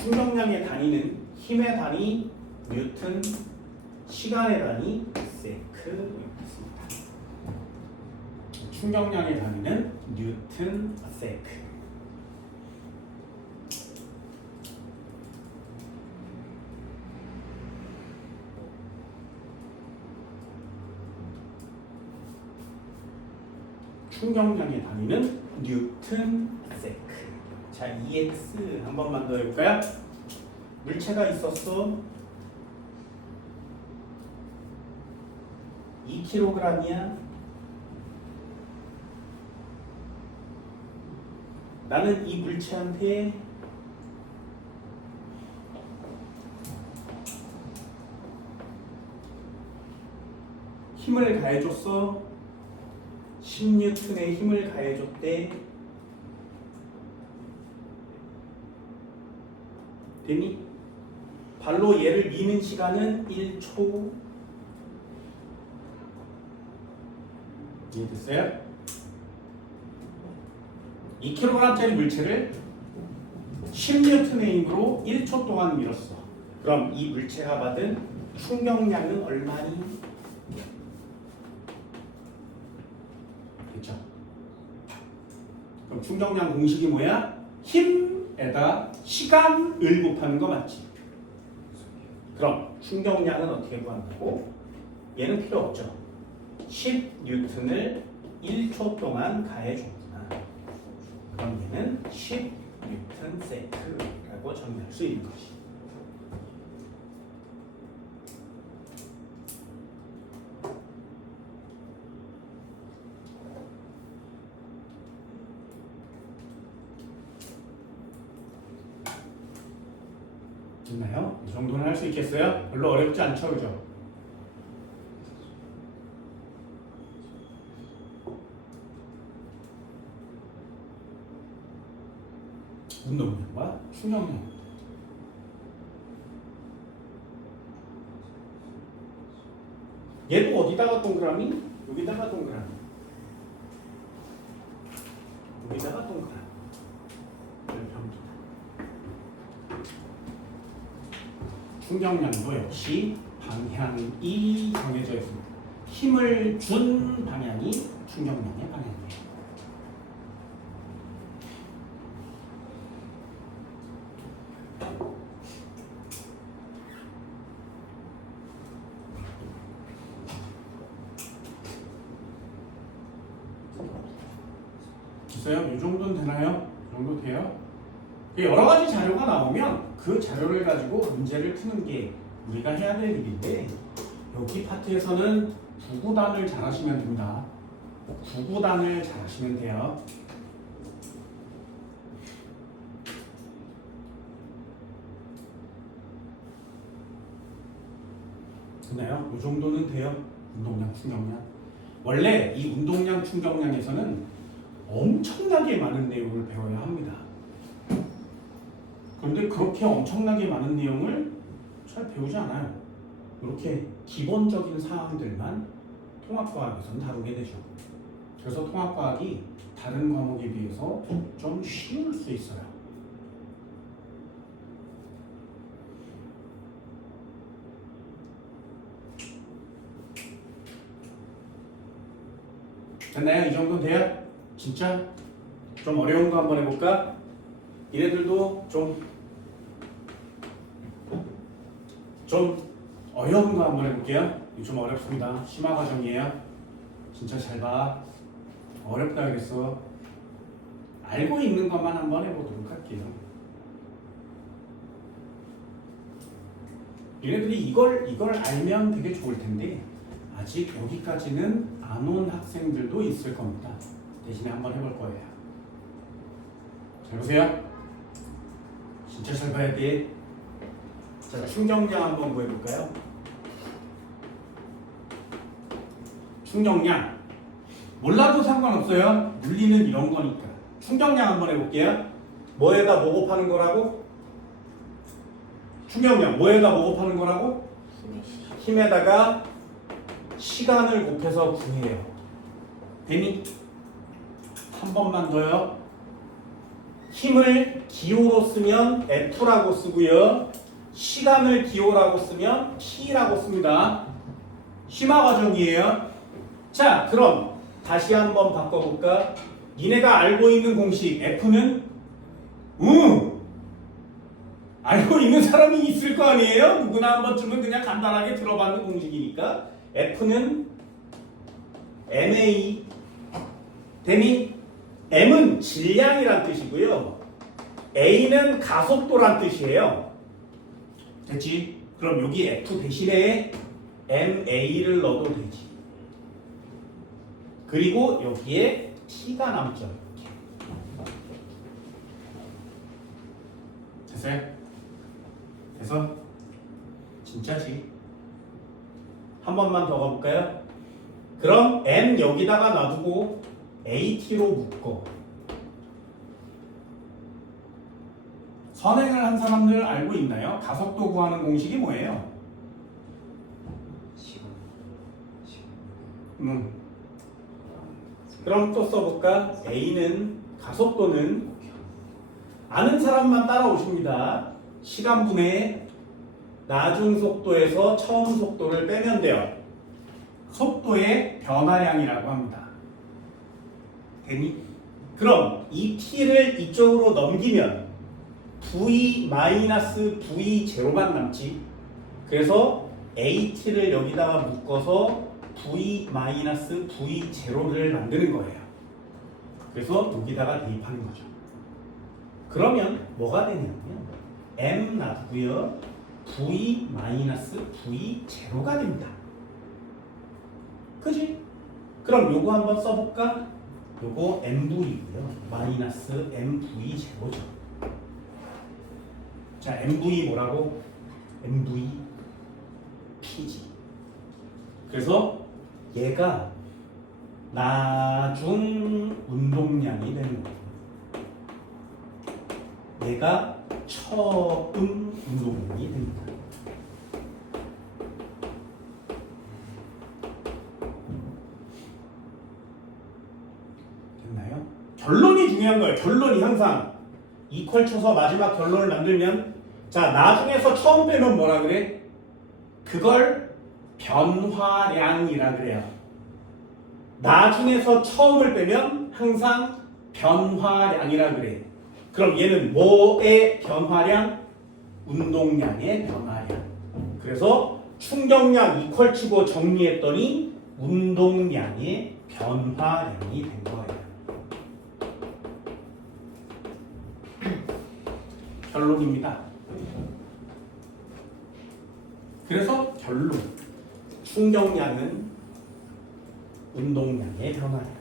충격량의 단위는 힘의 단위 뉴턴, 시간의 단위 세크 있습니다. 충격량의 단위는 뉴턴, 세크. 충격량의 단위는 뉴턴 세크. 자, EX 한 번만 더 해볼까요? 물체가 있었어. 2kg이야. 나는 이 물체한테 힘을 가해줬어. 10N의 힘을 가해줬대. 되니? 발로 얘를 미는 시간은 1초. 이해됐어요? 2kg짜리 물체를 10N의 힘으로 1초 동안 밀었어. 그럼 이 물체가 받은 충격량은 얼마니? 그렇죠? 그럼 충격량 공식이 뭐야? 힘에다 시간을 곱하는 거 맞지? 그럼 충격량은 어떻게 구한다고? 얘는 필요 없죠. 10N을 1초 동안 가해줬구나. 그럼 얘는 10N 세크라고 정의할 수 있는 것이. 됐나요? 이 정도는 할 수 있겠어요? 별로 어렵지 않죠, 그죠? 운동량과 충격량. 얘도 어디다가 동그라미? 여기다가 동그라미. 여기다가 동그라미. 충격량도 역시 방향이 정해져 있습니다. 힘을 준 방향이 충격량의 방향이에요. 있어요? 이 정도는 되나요? 이 정도 돼요? 여러 가지 자료가 나오면 그 자료를 가지고 문제를 푸는 게 우리가 해야 될 일인데, 여기 파트에서는 구구단을 잘 하시면 됩니다. 구구단을 잘 하시면 돼요. 됐나요? 이 정도는 돼요. 운동량, 충격량. 원래 이 운동량, 충격량에서는 엄청나게 많은 내용을 배워야 합니다. 그런데 그렇게 엄청나게 많은 내용을 잘 배우지 않아요. 이렇게 기본적인 사항들만 통합과학에서는 다루게 되죠. 그래서 통합과학이 다른 과목에 비해서 좀 쉬울 수 있어요. 됐나요? 이 정도 돼요? 진짜? 좀 어려운 거 한번 해볼까? 얘네들도 좀 어려운 거 한번 해볼게요. 이거 좀 어렵습니다. 심화 과정이에요. 진짜 잘 봐. 어렵다 그랬어. 알고 있는 것만 한번 해보도록 할게요. 얘네들이 이걸 알면 되게 좋을 텐데 아직 여기까지는 안 온 학생들도 있을 겁니다. 대신에 한번 해볼 거예요. 잘 보세요. 진짜 잘 봐야 돼. 자, 충격량 한번 구해볼까요? 충격량. 몰라도 상관없어요. 물리는 이런 거니까. 충격량 한번 해볼게요. 뭐에다 뭐 곱하는 거라고? 충격량. 뭐에다 뭐 곱하는 거라고? 힘에다가 시간을 곱해서 구해요. 되니? 한 번만 더요. 힘을 기호로 쓰면 F라고 쓰고요. 시간을 기호라고 쓰면 T라고 씁니다. 심화 과정이에요. 자, 그럼 다시 한번 바꿔볼까? 니네가 알고 있는 공식 F는 알고 있는 사람이 있을 거 아니에요? 누구나 한 번쯤은 그냥 간단하게 들어봤는 공식이니까 F는 MA 데미 M은 질량이란 뜻이고요. A는 가속도란 뜻이에요. 됐지? 그럼 여기 F 대신에 MA를 넣어도 되지. 그리고 여기에 T가 남죠. 됐어요? 그래서 진짜지. 한 번만 더 가볼까요? 그럼 M 여기다가 놔두고 AT로 묶어. 선행을 한 사람들 알고 있나요? 가속도 구하는 공식이 뭐예요? 그럼 또 써볼까? A는 가속도는 아는 사람만 따라오십니다. 시간분의 나중 속도에서 처음 속도를 빼면 돼요. 속도의 변화량이라고 합니다. 되니? 그럼 이 t를 이쪽으로 넘기면 v-v0만 남지. 그래서 at를 여기다가 묶어서 v-v0를 만드는 거예요. 그래서 여기다가 대입하는 거죠. 그러면 뭐가 되냐면 m 놔두고요. v-v0가 됩니다. 그지? 그럼 요거 한번 써볼까? 요거 mv고요. 마이너스 mv0죠. 자, mv 뭐라고? mv p지. 그래서 얘가 나중 운동량이 되는 거예요. 얘가 처음 운동량이 됩니다. 됐나요? 결론이 중요한 거예요. 결론이 항상 이퀄 쳐서 마지막 결론을 만들면 자 나중에서 처음 빼면 뭐라 그래? 그걸 변화량이라 그래요. 나중에서 처음을 빼면 항상 변화량이라 그래. 그럼 얘는 뭐의 변화량? 운동량의 변화량. 그래서 충격량 이퀄 치고 정리했더니 운동량의 변화량이 된 거예요. 결론입니다. 그래서 결론. 충격량은 운동량의 변화량.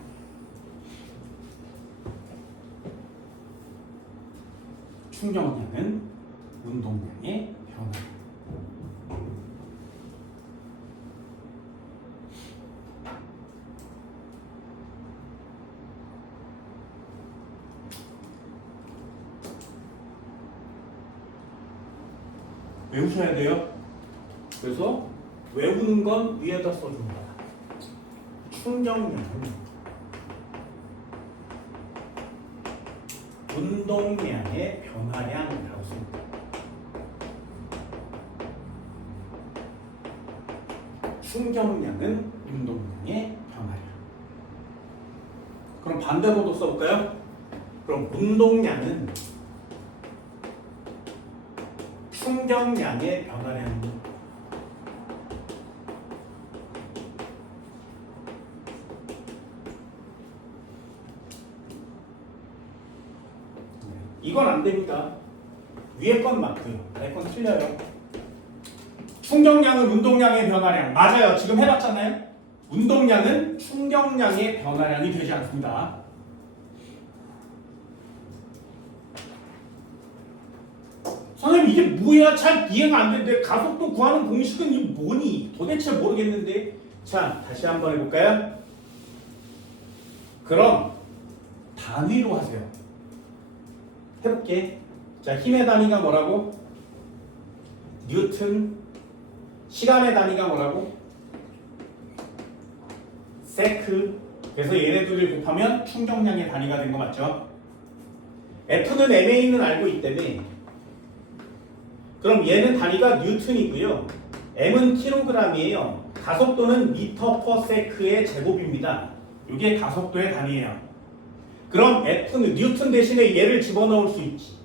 충격량은 운동량의 변화량. 외우셔야 돼요. 그래서 외우는 건 위에다 써줍니다. 충격량은 운동량의 변화량이라고 씁니다. 충격량은 운동량의 변화량. 그럼 반대로도 써볼까요? 그럼 운동량은 충격량의 변화량입니다. 이건 안 됩니다. 위에 건 맞고요. 아래 건 틀려요. 충격량은 운동량의 변화량. 맞아요. 지금 해봤잖아요. 운동량은 충격량의 변화량이 되지 않습니다. 선생님 이게 뭐야? 잘 이해가 안 되는데 가속도 구하는 공식은 이 뭐니? 도대체 모르겠는데. 자, 다시 한번 해볼까요? 그럼 단위로 하세요. 해볼게. 자, 힘의 단위가 뭐라고? 뉴튼. 시간의 단위가 뭐라고? 세크. 그래서 얘네들을 곱하면 충격량의 단위가 된 거 맞죠? F는 MA는 알고 있다며. 그럼 얘는 단위가 뉴튼이고요. M은 킬로그램이에요. 가속도는 미터 퍼 세크의 제곱입니다. 이게 가속도의 단위예요. 그럼 F는 뉴튼 대신에 얘를 집어넣을 수 있지.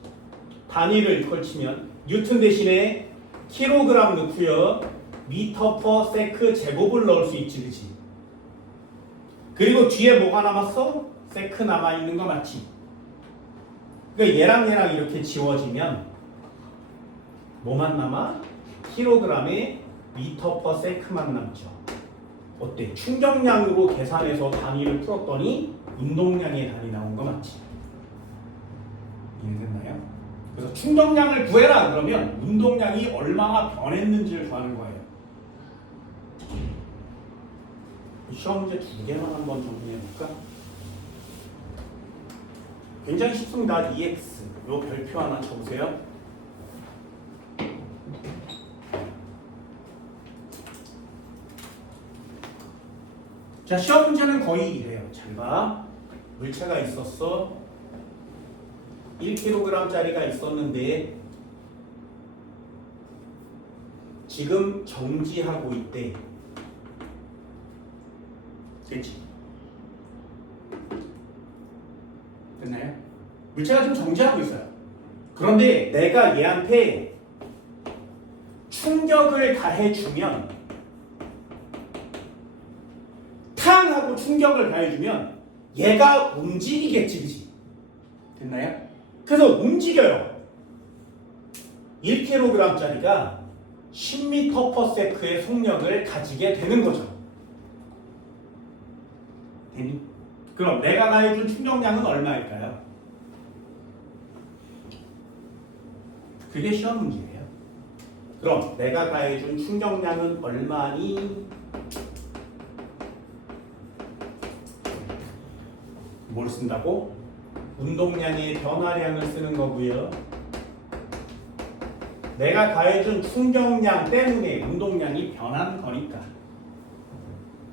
단위를 걸치면 뉴튼 대신에 킬로그램 넣고요. 미터 퍼 세크 제곱을 넣을 수 있지, 그치? 그리고 뒤에 뭐가 남았어? 세크 남아있는 거 맞지? 그러니까 얘랑 이렇게 지워지면 뭐만 남아? 킬로그램에 미터 퍼 세크만 남죠. 어때? 충격량으로 계산해서 단위를 풀었더니 운동량의 단위 나온 거 맞지? 이해됐나요? 그래서 충격량을 구해라 그러면 운동량이 얼마나 변했는지를 구하는 거예요. 시험 문제 2개만 한번 정리해볼까? 굉장히 쉽습니다. EX 요 별표 하나 쳐보세요. 자, 시험 문제는 거의 이래요. 잘 봐. 물체가 있었어. 1kg짜리가 있었는데 지금 정지하고 있대. 그치? 됐나요? 물체가 좀 정지하고 있어요. 그런데 내가 얘한테 충격을 가해주면 탕 하고 충격을 가해주면 얘가 움직이겠지, 그치? 됐나요? 그래서 움직여요. 1kg짜리가 10m/s의 속력을 가지게 되는 거죠. 되니? 그럼 내가 가해준 충격량은 얼마일까요? 그게 시험 문제예요. 그럼 내가 가해준 충격량은 얼마니? 뭘 쓴다고? 운동량의 변화량을 쓰는 거고요. 내가 가해준 충격량 때문에 운동량이 변한 거니까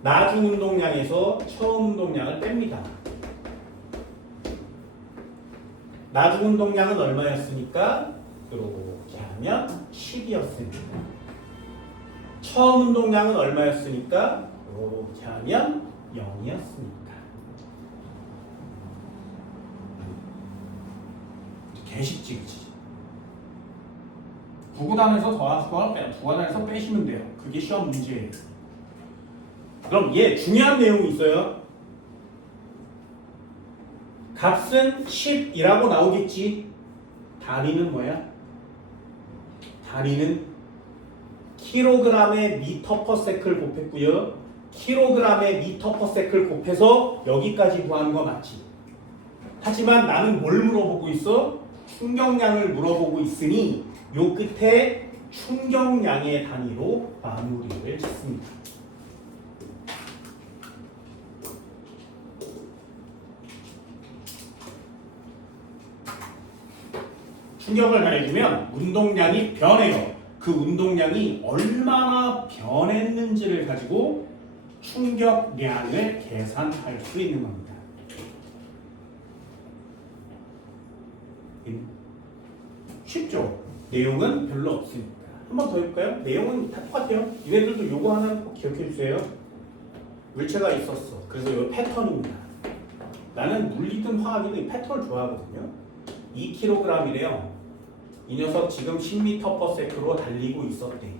나중 운동량에서 처음 운동량을 뺍니다. 나중 운동량은 얼마였으니까 이렇게 하면 10이었습니다. 처음 운동량은 얼마였으니까 이렇게 하면 0이었습니다. 개식지 그치? 구구단에서 더하거나 구구단에서 빼시면 돼요. 그게 시험 문제예요. 그럼 얘 중요한 내용이 있어요. 값은 10이라고 나오겠지. 단위는 뭐야? 단위는 킬로그램에 미터 퍼 세클 곱했고요. 킬로그램에 미터 퍼 세클 곱해서 여기까지 구하는 거 맞지? 하지만 나는 뭘 물어보고 있어? 충격량을 물어보고 있으니 요 끝에 충격량의 단위로 마무리를 짓습니다. 충격을 가해주면 운동량이 변해요. 그 운동량이 얼마나 변했는지를 가지고 충격량을 계산할 수 있는 겁니다. 쉽죠? 내용은 별로 없으니까. 한 번 더 해볼까요? 내용은 다 똑같아요. 얘네들도 요거 하나 꼭 기억해 주세요. 물체가 있었어. 그래서 이거 패턴입니다. 나는 물리든 화학이든 패턴을 좋아하거든요. 2kg이래요. 이 녀석 지금 10m/s로 달리고 있었대.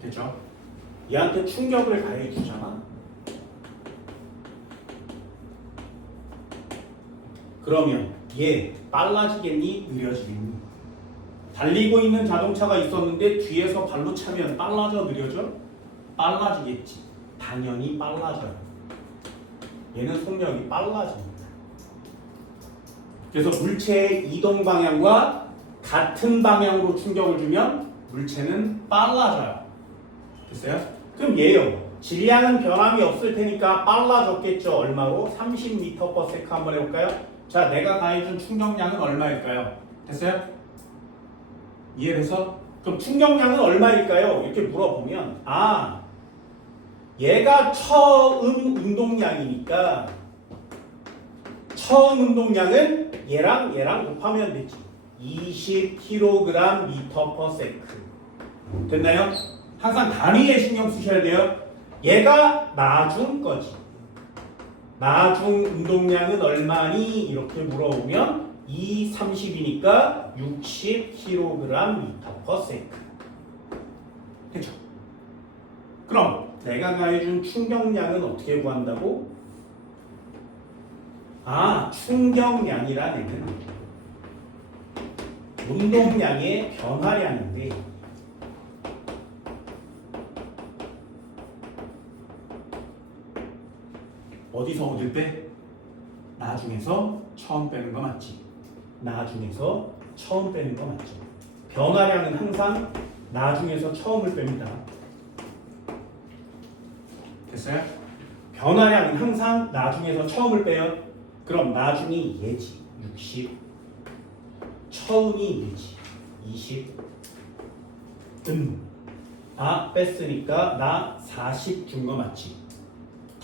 됐죠? 얘한테 충격을 가해 주잖아. 그러면 얘 빨라지겠니? 느려지겠니? 달리고 있는 자동차가 있었는데 뒤에서 발로 차면 빨라져? 느려져? 빨라지겠지. 당연히 빨라져요. 얘는 속력이 빨라집니다. 그래서 물체의 이동 방향과 같은 방향으로 충격을 주면 물체는 빨라져요. 됐어요? 그럼 얘요. 질량은 변함이 없을 테니까 빨라졌겠죠. 얼마로? 30m/s 한번 해볼까요? 자, 내가 가해준 충격량은 얼마일까요? 됐어요? 이해돼서? 그럼 충격량은 얼마일까요? 이렇게 물어보면 얘가 처음 운동량이니까 처음 운동량은 얘랑 곱하면 되지. 20kg m/s. 됐나요? 항상 단위에 신경 쓰셔야 돼요. 얘가 나중 거지. 나중 운동량은 얼마니? 이렇게 물어보면 2, 30이니까 60kg m/s. 됐죠? 그럼 내가 가해준 충격량은 어떻게 구한다고? 충격량이란 얘는 운동량의 변화량인데 어디서 어딜 빼? 나중에서 처음 빼는 거 맞지? 나중에서 처음 빼는 거 맞죠? 변화량은 항상 나중에서 처음을 뺍니다. 됐어요? 변화량은 항상 나중에서 처음을 빼요. 그럼 나중이 얘지. 60. 처음이 얘지. 20. 뺐으니까 나 40 준 거 맞지?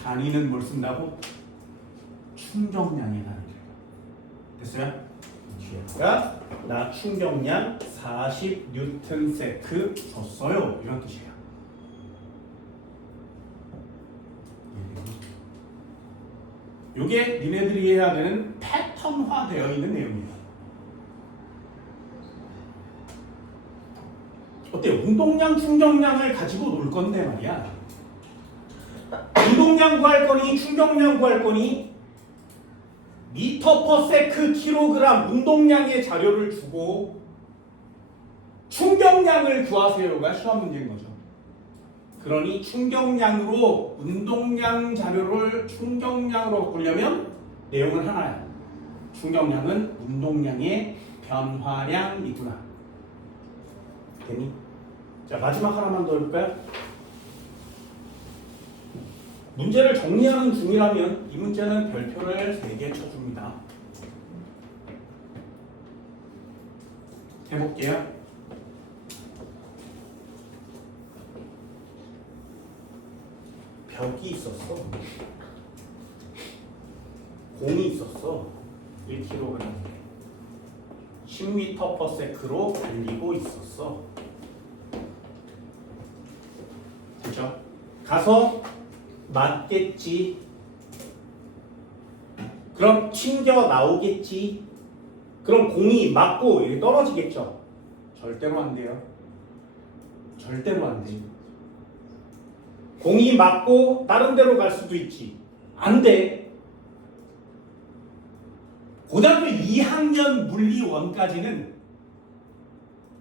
단위는 뭘 쓴다고? 충격량의 단위를. 됐어요? 뒤에다가 나 충격량 40 뉴턴 세크 줬어요. 이런 뜻이에요. 이게 니네들이 해야 되는 패턴화되어 있는 내용이에요. 어때? 운동량, 충격량을 가지고 놀 건데 말이야. 운동량 구할 거니, 충격량 구할 거니, 미터 퍼 세크 킬로그램 운동량의 자료를 주고 충격량을 구하세요가 시험 문제인 거죠. 그러니 충격량으로 운동량 자료를 충격량으로 바꾸려면 내용은 하나야. 충격량은 운동량의 변화량이구나. 됐니? 자, 마지막 하나만 더 해볼까요? 문제를 정리하는 중이라면 이 문제는 별표를 3개 쳐줍니다. 해볼게요. 벽이 있었어. 공이 있었어. 1kg 10m/s로 달리고 있었어. 그죠? 가서 맞겠지. 그럼 튕겨 나오겠지. 그럼 공이 맞고 이렇게 떨어지겠죠. 절대로 안 돼요. 절대로 안 돼요. 공이 맞고 다른 데로 갈 수도 있지. 안 돼. 고등학교 2학년 물리 1까지는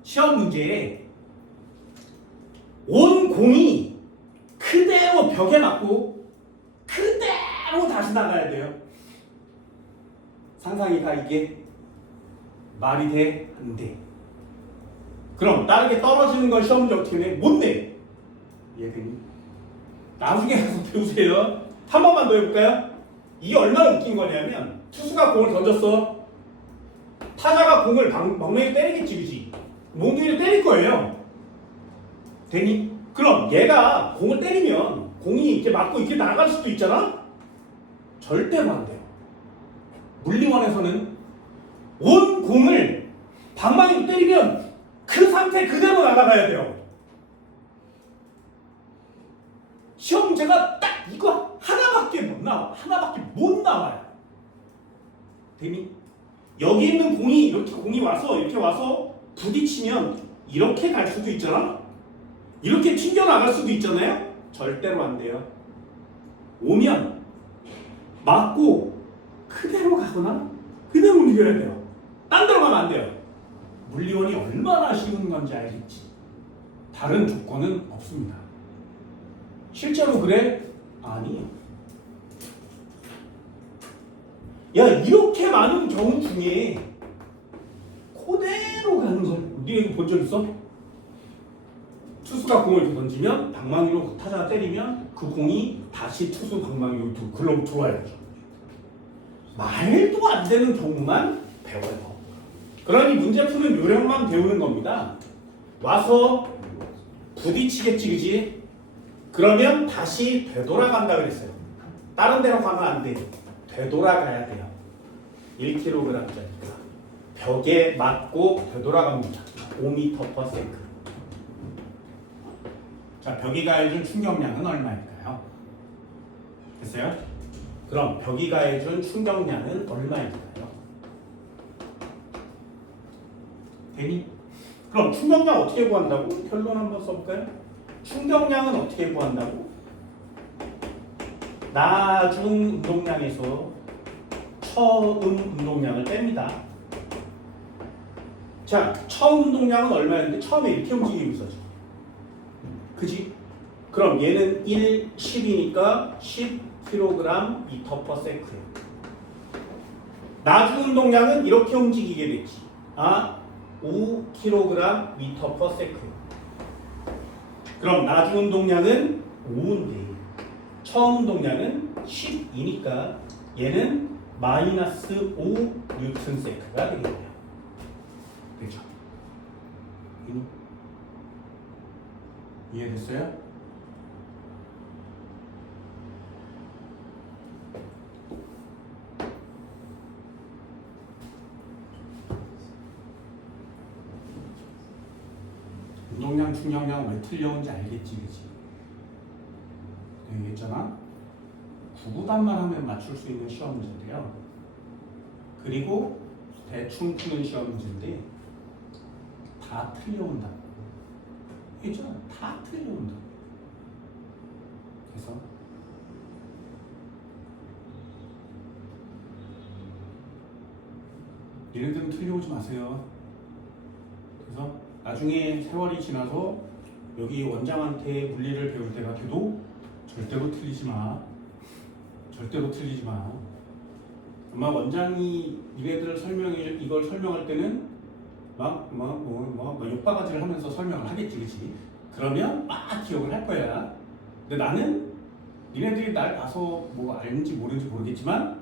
시험 문제에 온 공이 그대로 벽에 맞고 그대로 다시 나가야 돼요. 상상이가 이게 말이 돼? 안 돼. 그럼 다르게 떨어지는 건 시험 문제 어떻게 내? 못 내. 이해되니? 나중에 가서 배우세요. 한 번만 더 해볼까요? 이게 얼마나 웃긴 거냐면 투수가 공을 던졌어. 타자가 공을 멍멍이 때리겠지, 그지? 몽둥이를 때릴 거예요. 되니? 그럼 얘가 공을 때리면 공이 이렇게 맞고 이렇게 나갈 수도 있잖아? 절대로 안 돼요. 물리원에서는 온 공을 방망이로 때리면 그 상태 그대로 날아가야 돼요. 시험 문제가 딱 이거 하나밖에 못 나와. 하나밖에 못 나와요. 되니? 여기 있는 공이 이렇게 공이 와서 이렇게 와서 부딪히면 이렇게 갈 수도 있잖아? 이렇게 튕겨나갈 수도 있잖아요? 절대로 안 돼요. 오면 맞고 그대로 가거나 그대로 움직여야 돼요. 딴 데로 가면 안 돼요. 물리원이 얼마나 쉬운 건지 알겠지? 다른 조건은 없습니다. 실제로 그래? 아니에요. 야, 이렇게 많은 경우 중에 그대로 가는 걸 니네 본 적 있어? 투수가 공을 이렇게 던지면 방망이로 타자가 때리면 그 공이 다시 투수 방망이로 글로 들어와야죠. 말도 안 되는 경우만 배워요. 그러니 문제 푸는 요령만 배우는 겁니다. 와서 부딪히겠지, 그지? 그러면 다시 되돌아간다 그랬어요. 다른 데로 가면 안 돼. 되돌아가야 돼요. 1kg짜리가 벽에 맞고 되돌아갑니다. 5m/s. 자, 벽이 가해준 충격량은 얼마일까요? 됐어요? 그럼 벽이 가해준 충격량은 얼마일까요? 되니? 그럼 충격량 어떻게 구한다고? 결론 한번 써볼까요? 충격량은 어떻게 구한다고? 나중 운동량에서 처음 운동량을 뺍니다. 자, 처음 운동량은 얼마였는데 처음에 이렇게 움직이고 있었죠. 그지? 그럼 얘는 1, 10이니까 10kg/m/s예요. 나중 운동량은 이렇게 움직이게 됐지. 5kg/m/s예요. 그럼 나중 운동량은 5인데 처음 운동량은 10이니까 얘는 -5N가 되겠네요. 그렇죠? 이해됐어요? 운동량, 충격량 왜 틀려온지 알겠지, 그치? 얘기했잖아? 구구단만 하면 맞출 수 있는 시험 문제인데요. 그리고 대충 푸는 시험 문제인데 다 틀려온다. 얘기했잖아. 다 틀려온다. 그래서 얘네들은 틀려오지 마세요. 그래서 나중에 세월이 지나서 여기 원장한테 물리를 배울 때가 돼도 절대로 틀리지 마. 절대로 틀리지 마. 아마 원장이 이래들 이걸 설명할 때는 막 욕바가지를 하면서 설명을 하겠지, 그치? 그러면 막 기억을 할 거야. 근데 나는 니네들이 날 봐서 뭐 알는지 모르는지 모르겠지만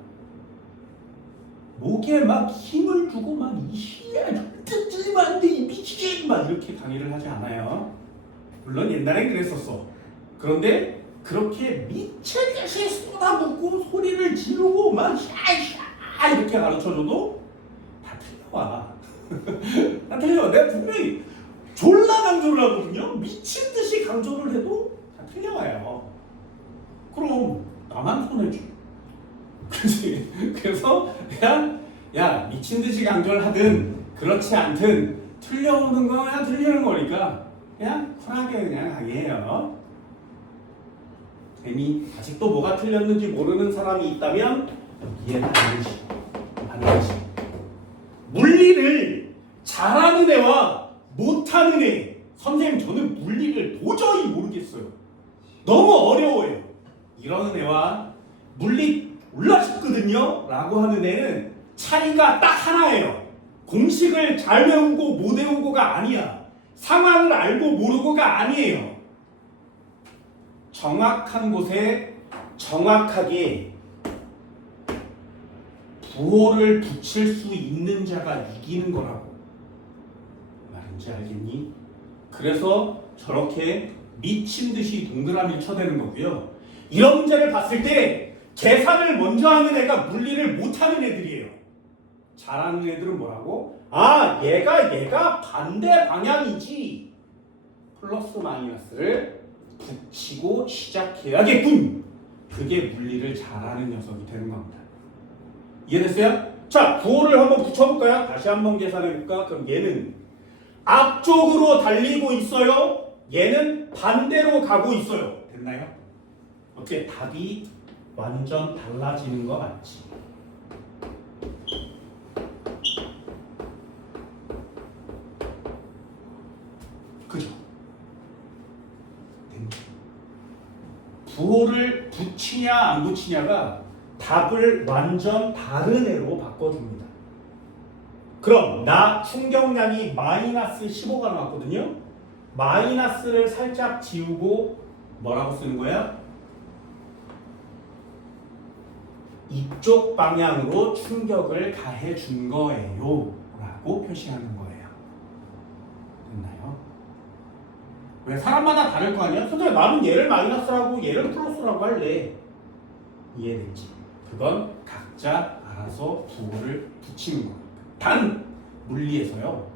목에 막 힘을 주고 막 이시야 뜯지면 안 돼, 이 미치게 막 이렇게 강의를 하지 않아요. 물론 옛날엔 그랬었어. 그런데 그렇게 미치듯이 쏟아붓고 소리를 지르고 막 샤샤 이렇게 가르쳐줘도 다 틀려와. 다 틀려. 내가 분명히 졸라 강조를 하거든요. 미친 듯이 강조를 해도 다 틀려와요. 그럼 나만 손해줘. 그렇지. 그래서 그냥 야 미친 듯이 강조를 하든 그렇지 않든 틀려오는 거 그냥 틀리는 거니까 그냥 쿨하게 그냥 강의해요. 괜히 아직도 뭐가 틀렸는지 모르는 사람이 있다면 이해는 반드시 물리를 잘하는 애와 못하는 애 선생님 저는 물리를 도저히 모르겠어요. 너무 어려워요. 이러는 애와 물리 올라쉽거든요 라고 하는 애는 차이가 딱 하나예요. 공식을 잘 외우고 못 외우고가 아니야. 상황을 알고 모르고가 아니에요. 정확한 곳에 정확하게 부호를 붙일 수 있는 자가 이기는 거라고. 말인지 알겠니? 그래서 저렇게 미친 듯이 동그라미를 쳐대는 거고요. 이런 문제를 봤을 때 계산을 먼저 하는 애가 물리를 못하는 애들이에요. 잘하는 애들은 뭐라고? 아, 얘가 반대 방향이지. 플러스 마이너스를 붙이고 시작해야겠군. 그게 물리를 잘하는 녀석이 되는 겁니다. 이해됐어요? 자, 부호를 한번 붙여볼까요? 다시 한번 계산해볼까? 그럼 얘는 앞쪽으로 달리고 있어요. 얘는 반대로 가고 있어요. 됐나요? 어떻게 답이 완전 달라지는 거 맞지? 그죠? 부호를 붙이냐 안 붙이냐가 답을 완전 다른 애로 바꿔줍니다. 그럼 나 충격량이 마이너스 15가 나왔거든요. 마이너스를 살짝 지우고 뭐라고 쓰는 거야? 이쪽 방향으로 충격을 가해 준 거예요 라고 표시하는 거예요. 됐나요? 왜 사람마다 다를 거 아니야? 선생님 나는 얘를 마이너스라고 얘를 플러스라고 할래. 이해됐지? 그건 각자 알아서 부호를 붙이는 거예요. 단 물리에서요.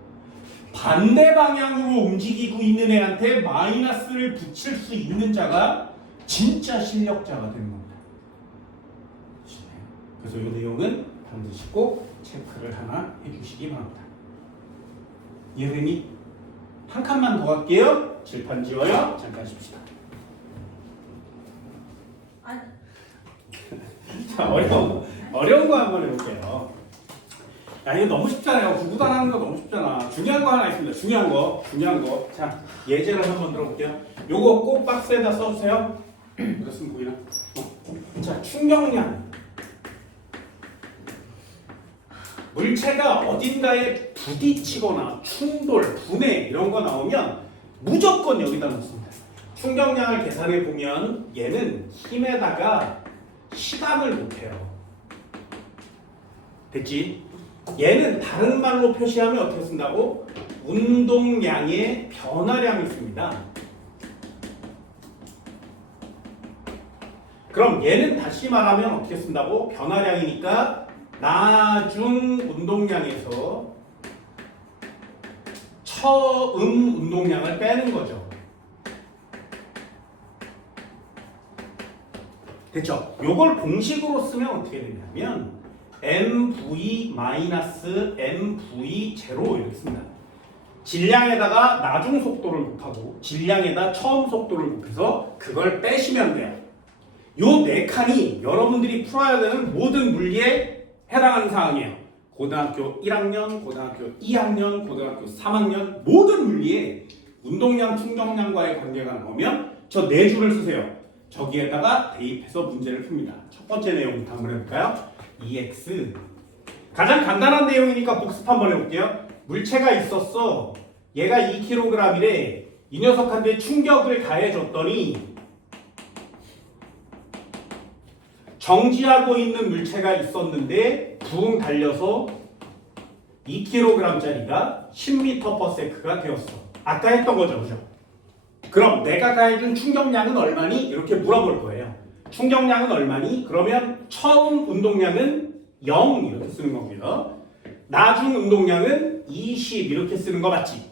반대 방향으로 움직이고 있는 애한테 마이너스를 붙일 수 있는 자가 진짜 실력자가 되는 겁니다. 그래서 이 내용은 반드시 꼭 체크를 하나 해주시기 바랍니다. 이해되니? 한 칸만 더 할게요. 칠판 지워요. 잠깐 쉽시다. 아니. 자, 어려운 거 한번 해볼게요. 야, 이거 너무 쉽잖아요. 구구단하는 거 너무 쉽잖아. 중요한 거 하나 있습니다. 중요한 거. 자, 예제를 한번 들어볼게요. 요거 꼭 박스에다 써주세요. 그랬으면 보이나? 자, 충격량. 물체가 어딘가에 부딪히거나 충돌, 분해 이런 거 나오면 무조건 여기다 넣습니다. 충격량을 계산해 보면 얘는 힘에다가 시감을 못해요. 됐지? 얘는 다른 말로 표시하면 어떻게 쓴다고? 운동량의 변화량을 씁니다. 그럼 얘는 다시 말하면 어떻게 쓴다고? 변화량이니까 나중 운동량에서 처음 운동량을 빼는 거죠. 됐죠? 요걸 공식으로 쓰면 어떻게 되냐면 mv-mv0 이렇게 씁니다. 질량에다가 나중 속도를 곱하고 질량에다 처음 속도를 곱해서 그걸 빼시면 돼요. 요 네 칸이 여러분들이 풀어야 되는 모든 물리에 해당하는 사항이에요. 고등학교 1학년, 고등학교 2학년, 고등학교 3학년 모든 물리에 운동량, 충격량과의 관계가 나오면 저 네 줄을 쓰세요. 저기에다가 대입해서 문제를 풉니다. 첫 번째 내용부터 한번 해볼까요? EX 가장 간단한 내용이니까 복습 한번 해볼게요. 물체가 있었어. 얘가 2kg이래. 이 녀석한테 충격을 가해줬더니 정지하고 있는 물체가 있었는데 붕 달려서 2kg짜리가 10m/s가 되었어. 아까 했던 거죠, 그죠? 그럼 내가 가해준 충격량은 얼마니? 이렇게 물어볼 거예요. 충격량은 얼마니? 그러면 처음 운동량은 0 이렇게 쓰는 거고요. 나중 운동량은 20 이렇게 쓰는 거 맞지?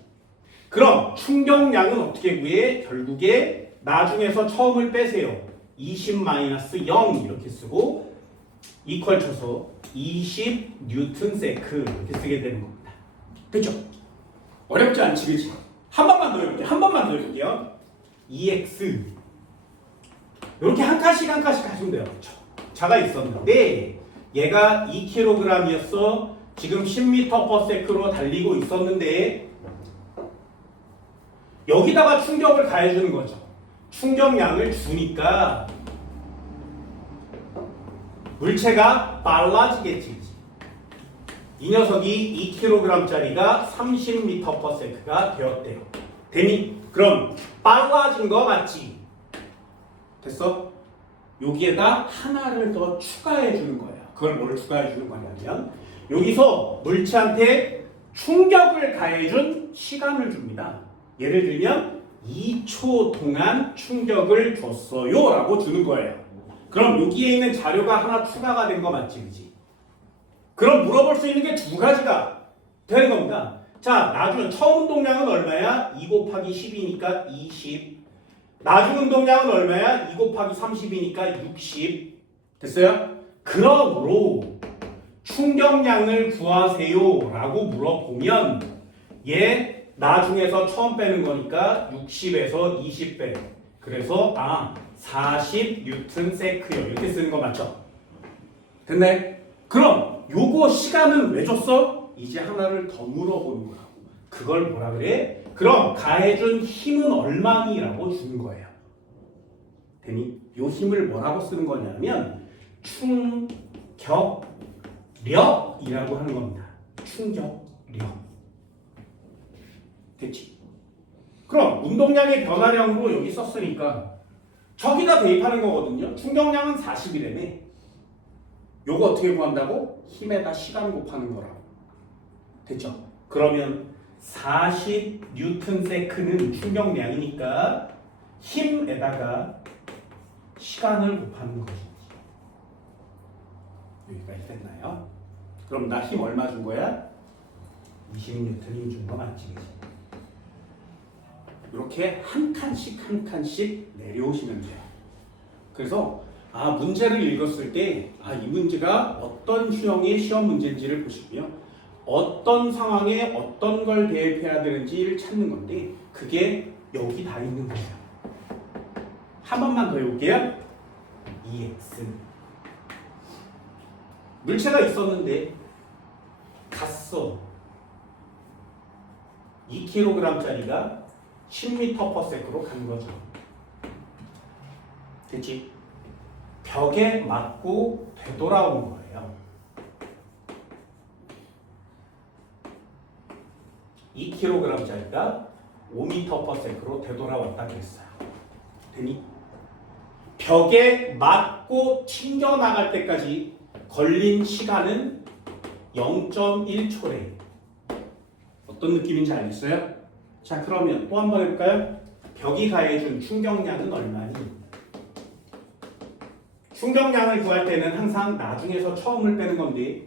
그럼 충격량은 어떻게 구해? 결국에 나중에서 처음을 빼세요. 20-0 이렇게 쓰고 이퀄 쳐서 20 뉴턴 세크 이렇게 쓰게 되는 겁니다. 그렇죠? 어렵지 않지, 그렇지? 한 번만 더 해볼게요. 한 번만 더 해볼게요. EX 이렇게 한 칸씩 한 칸씩 하시면 돼요. 자가 있었는데 얘가 2kg이었어. 지금 10m/s로 달리고 있었는데 여기다가 충격을 가해주는 거죠. 충격량을 주니까 물체가 빨라지겠지. 이 녀석이 2kg짜리가 30m/s가 되었대요. 되니? 그럼 빨라진 거 맞지? 됐어? 여기에다 하나를 더 추가해 주는 거야. 그걸 뭘 추가해 주는 거냐면 여기서 물체한테 충격을 가해준 시간을 줍니다. 예를 들면 2초 동안 충격을 줬어요 라고 주는 거예요. 그럼 여기에 있는 자료가 하나 추가가 된 거 맞지? 그치? 그럼 물어볼 수 있는 게 두 가지가 되는 겁니다. 자, 나중 처음 운동량은 얼마야? 2 곱하기 10이니까 20. 나중 운동량은 얼마야? 2 곱하기 30이니까 60. 됐어요? 그러므로 충격량을 구하세요 라고 물어보면 얘 나중에서 처음 빼는 거니까 60에서 20 빼. 그래서 40 뉴턴 세크요 이렇게 쓰는 거 맞죠? 됐네? 그럼 요거 시간은 왜 줬어? 이제 하나를 더 물어보는 거야. 그걸 뭐라 그래? 그럼 가해준 힘은 얼마니라고 주는 거예요. 되니? 요 힘을 뭐라고 쓰는 거냐면 충격력이라고 하는 겁니다. 충격력. 됐지? 그럼 운동량의 변화량으로 여기 썼으니까 저기다 대입하는 거거든요. 충격량은 40이라며. 요거 어떻게 구한다고? 힘에다 시간 곱하는 거라고. 됐죠? 그러면 40 뉴턴 세크는 충격량이니까 힘에다가 시간을 곱하는 것이지. 여기까지 됐나요? 그럼 나 힘 얼마 준 거야? 20 뉴턴 준 거 맞지? 이렇게 한 칸씩 한 칸씩 내려오시면 돼요. 그래서 문제를 읽었을 때 이 문제가 어떤 유형의 시험 문제인지를 보시고요. 어떤 상황에 어떤 걸 대입해야 되는지를 찾는 건데 그게 여기 다 있는 거예요. 한 번만 더 해볼게요. EX 물체가 있었는데 갔어. 2kg짜리가 10m/s로 간 거죠. 됐지? 벽에 맞고 되돌아온 거예요. 2kg짜리가 5m/s로 되돌아왔다 그랬어요. 되니? 벽에 맞고 튕겨나갈 때까지 걸린 시간은 0.1초래. 어떤 느낌인지 알겠어요? 자, 그러면 또 한 번 해볼까요? 벽이 가해준 충격량은 얼마니? 충격량을 구할 때는 항상 나중에서 처음을 빼는 건데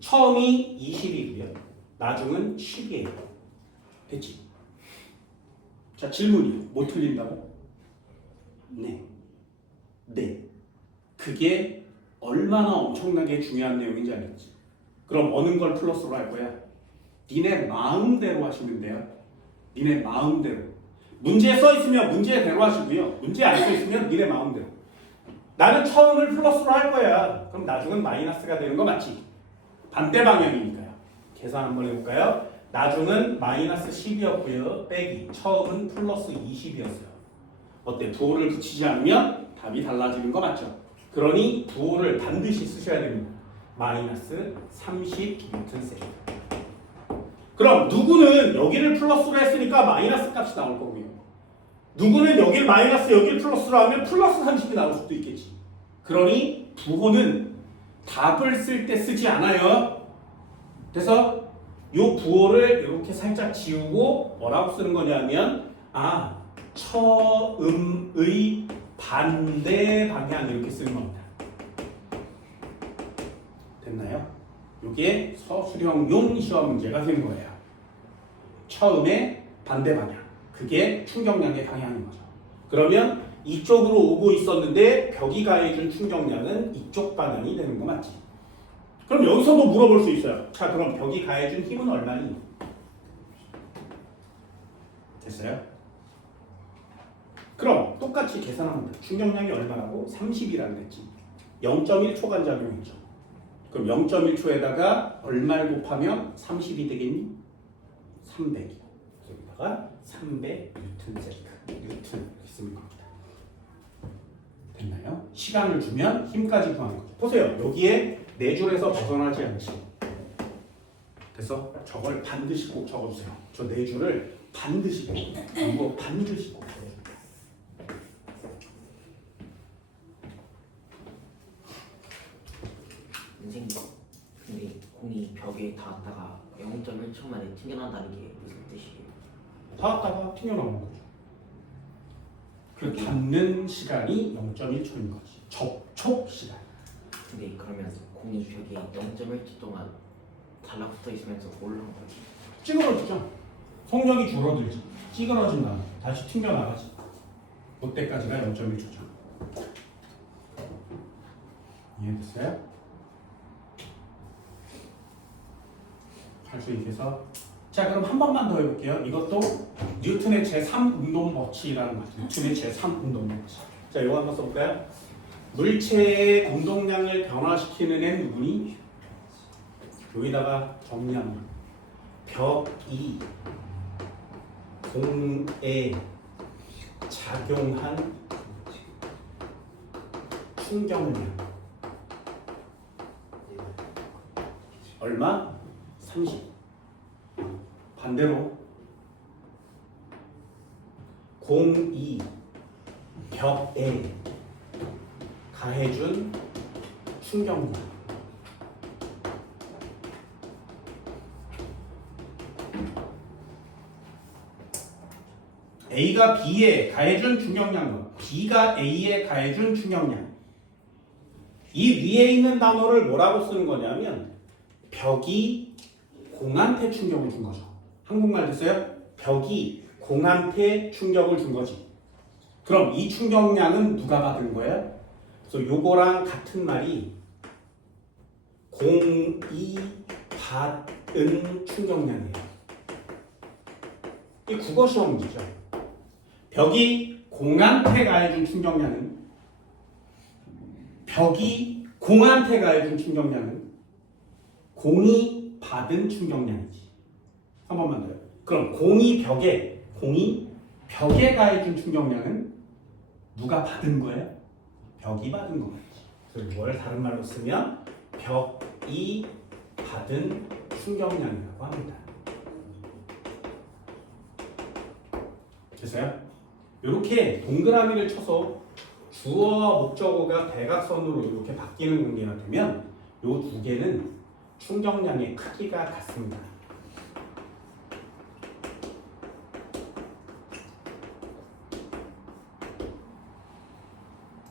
처음이 20이고요. 나중은 10이에요. 됐지? 자, 질문이요. 뭐 틀린다고? 네. 그게 얼마나 엄청나게 중요한 내용인지 알겠지? 그럼 어느 걸 플러스로 할 거야? 니네 마음대로 하시면 돼요. 니네 마음대로. 문제에 써 있으면 문제대로 하시고요. 문제에 안 써 있으면 니네 마음대로. 나는 처음을 플러스로 할 거야. 그럼 나중은 마이너스가 되는 거 맞지? 반대 방향이니까요. 계산 한번 해볼까요? 나중은 마이너스 10이었고요. 빼기. 처음은 플러스 20이었어요. 어때? 부호를 붙이지 않으면 답이 달라지는 거 맞죠? 그러니 부호를 반드시 쓰셔야 됩니다. 마이너스 30 뉴턴 세크. 그럼 누구는 여기를 플러스로 했으니까 마이너스 값이 나올 거고요. 누구는 여기를 마이너스 여기를 플러스로 하면 플러스 30이 나올 수도 있겠지. 그러니 부호는 답을 쓸 때 쓰지 않아요. 그래서 요 부호를 이렇게 살짝 지우고 뭐라고 쓰는 거냐면 처음의 반대 방향 이렇게 쓰는 겁니다. 됐나요? 이게 서술형용 시험 문제가 된 거예요. 처음에 반대 방향. 그게 충격량의 방향인 거죠. 그러면 이쪽으로 오고 있었는데 벽이 가해준 충격량은 이쪽 방향이 되는 거 맞지? 그럼 여기서도 물어볼 수 있어요. 자, 그럼 벽이 가해준 힘은 얼마니? 됐어요? 그럼 똑같이 계산합니다. 충격량이 얼마라고? 30이라고 했지. 0.1초간 작용했죠. 그럼 0.1초에다가 얼마를 곱하면 30이 되겠니? 300이. 여기다가 300 뉴턴 세크. 뉴턴 이렇게 쓰는 겁니다. 됐나요? 시간을 주면 힘까지 구하는 거죠. 보세요. 여기에 네 줄에서 벗어나지 않지. 그래서 저걸 반드시 꼭 적어주세요. 저 네 줄을 반드시 꼭. 이거 반드시 꼭 적어주세요. 선생님, 근데 공이 벽에 닿았다가 0.1초 만에 튕겨난다는 게 무슨 뜻이에요? 닿았다가 튕겨나오는 거죠. 그 닿는 시간이 0.1초인 거지. 접촉 시간. 근데 그러면 공이 벽에 0.1초 동안 달라붙어 있으면서 올라온 거지. 찌그러지죠. 속력이 줄어들지. 찌그러진 다음에 다시 튕겨나가지. 그때까지가 0.1초죠. 이해됐어요? 할 수 있겠어? 자, 그럼 한 번만 더 해볼게요. 이것도 뉴턴의 제3 운동 법칙이라는 거죠. 뉴턴의 제3 운동 법칙. 자, 이거 한번 써볼까요? 물체의 운동량을 변화시키는 애 누구니? 여기다가 정리합니다. 벽이 공에 작용한 충격량 얼마? 30. 반대로 공이 벽에 가해준 충격량 A가 B에 가해준 충격량과 B가 A에 가해준 충격량. 이 위에 있는 단어를 뭐라고 쓰는 거냐면 벽이 공한테 충격을 준 거죠. 한국말 됐어요? 벽이 공한테 충격을 준 거지. 그럼 이 충격량은 누가 받은 거예요? 그래서 요거랑 같은 말이 공이 받은 충격량이에요. 이 국어 시험 문제죠. 벽이 공한테 가해준 충격량은 벽이 공한테 가해준 충격량은 공이 받은 충격량이지. 한 번만 더요. 그럼 공이 벽에 가해준 충격량은 누가 받은 거예요? 벽이 받은 거겠지. 그래서 이걸 다른 말로 쓰면 벽이 받은 충격량이라고 합니다. 됐어요? 이렇게 동그라미를 쳐서 주어와 목적어가 대각선으로 이렇게 바뀌는 관계가 되면 이 두 개는 충격량의 크기가 같습니다.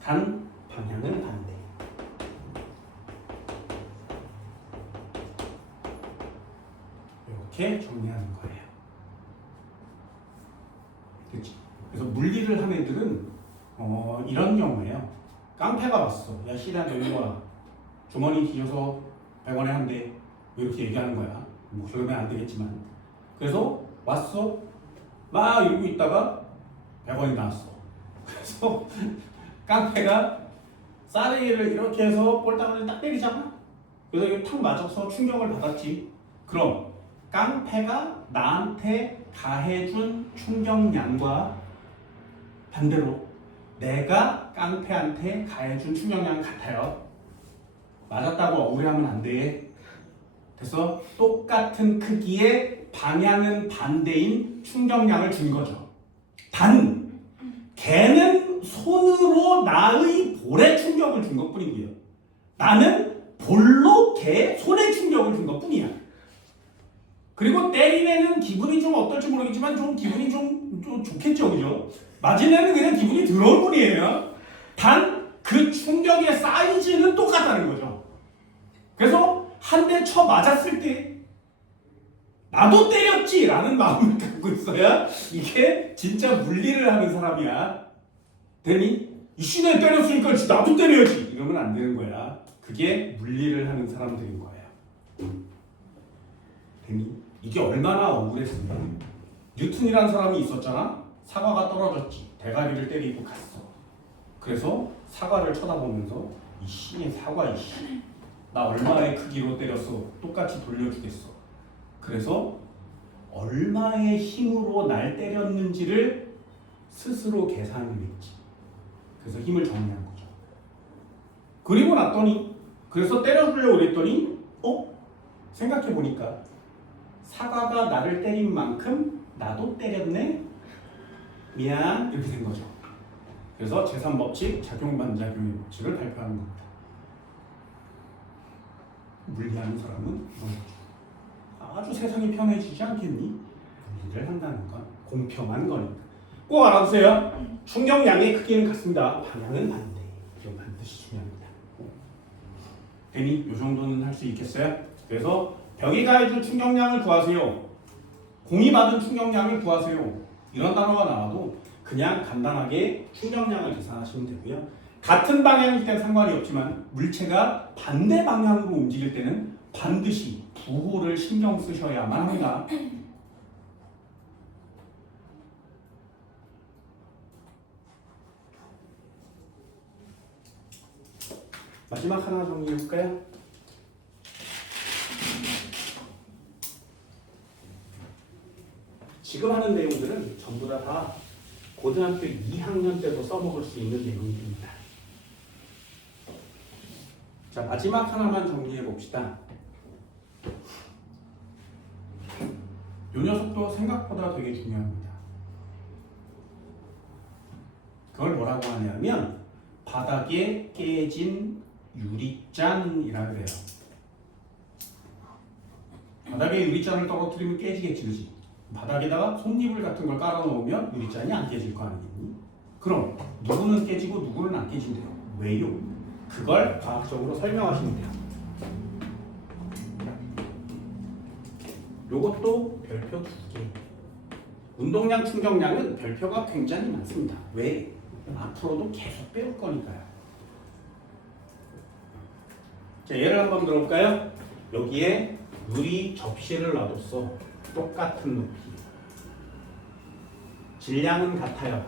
단 방향은 반대. 이렇게 정리하는 거예요. 그렇지? 그래서 물리를 하는 애들은 이런 경우에요. 깡패가 왔어. 야, 씨나 여기 와. 주머니 뒤져서 100원에 한 대. 이렇게 얘기하는 거야. 뭐 그러면 안 되겠지만. 그래서 왔어. 막 이러고 있다가 100원이 나왔어. 그래서 깡패가 쌀이를 이렇게 해서 볼따구를 딱 때리잖아. 그래서 이게 탁 맞아서 충격을 받았지. 그럼 깡패가 나한테 가해준 충격량과 반대로 내가 깡패한테 가해준 충격량 같아요. 맞았다고 억울해하면 안 돼. 그래서 똑같은 크기의 방향은 반대인 충격량을 준 거죠. 단 걔는 손으로 나의 볼에 충격을 준 것뿐이고요. 나는 볼로 걔 손에 충격을 준 것뿐이야. 그리고 때린 애는 기분이 좀 어떨지 모르겠지만 좀 기분이 좀 좋겠죠, 그죠? 맞은 애는 그냥 기분이 더러울 뿐이에요. 단 그 충격의 사이즈는 똑같다는 거죠. 그래서 한 대 쳐 맞았을 때 나도 때렸지라는 마음을 갖고 있어야 이게 진짜 물리를 하는 사람이야. 되니? 이씨 내 때렸으니까 나도 때려야지 이러면 안 되는 거야. 그게 물리를 하는 사람들인 거예요. 되니? 이게 얼마나 억울했으면 뉴턴이라는 사람이 있었잖아. 사과가 떨어졌지. 대가리를 때리고 갔어. 그래서 사과를 쳐다보면서 이 씨의 사과 이씨 나 얼마의 크기로 때렸어. 똑같이 돌려주겠어. 그래서 얼마의 힘으로 날 때렸는지를 스스로 계산을 했지. 그래서 힘을 정리한 거죠. 그리고 났더니 그래서 때려주려고 그랬더니 생각해보니까 사과가 나를 때린 만큼 나도 때렸네? 미안 이렇게 된 거죠. 그래서 제3법칙 작용반작용의 법칙을 발표하는 겁니다. 물리하는 사람은 이런 거죠. 아주 세상이 편해지지 않겠니? 물리를 한다는 건 공평한 거니까. 꼭 알아두세요. 충격량의 크기는 같습니다. 방향은 반대. 이게 반드시 중요합니다. 괜히 이 정도는 할 수 있겠어요? 그래서 벽이 가해준 충격량을 구하세요. 공이 받은 충격량을 구하세요. 이런 단어가 나와도 그냥 간단하게 충격량을 계산하시면 되고요. 같은 방향일 땐 상관이 없지만 물체가 반대 방향으로 움직일 때는 반드시 부호를 신경 쓰셔야만 합니다. 마지막 하나 정리해 볼까요? 지금 하는 내용들은 전부 다 고등학교 2학년 때도 써먹을 수 있는 내용입니다. 자, 마지막 하나만 정리해 봅시다. 이 녀석도 생각보다 되게 중요합니다. 그걸 뭐라고 하냐면 바닥에 깨진 유리잔이라 그래요. 바닥에 유리잔을 떨어뜨리면 깨지겠지, 그지? 바닥에다가 손니블 같은 걸 깔아 놓으면 유리잔이 안 깨질 거 아니겠니? 그럼 누구는 깨지고 누구는 안 깨진대요. 왜요? 그걸 과학적으로 설명하시면 돼요. 요것도 별표 2개. 운동량, 충격량은 별표가 굉장히 많습니다. 왜? 앞으로도 계속 배울 거니까요. 자, 예를 한번 들어볼까요? 여기에 유리 접시를 놔뒀어. 똑같은 높이. 질량은 같아요.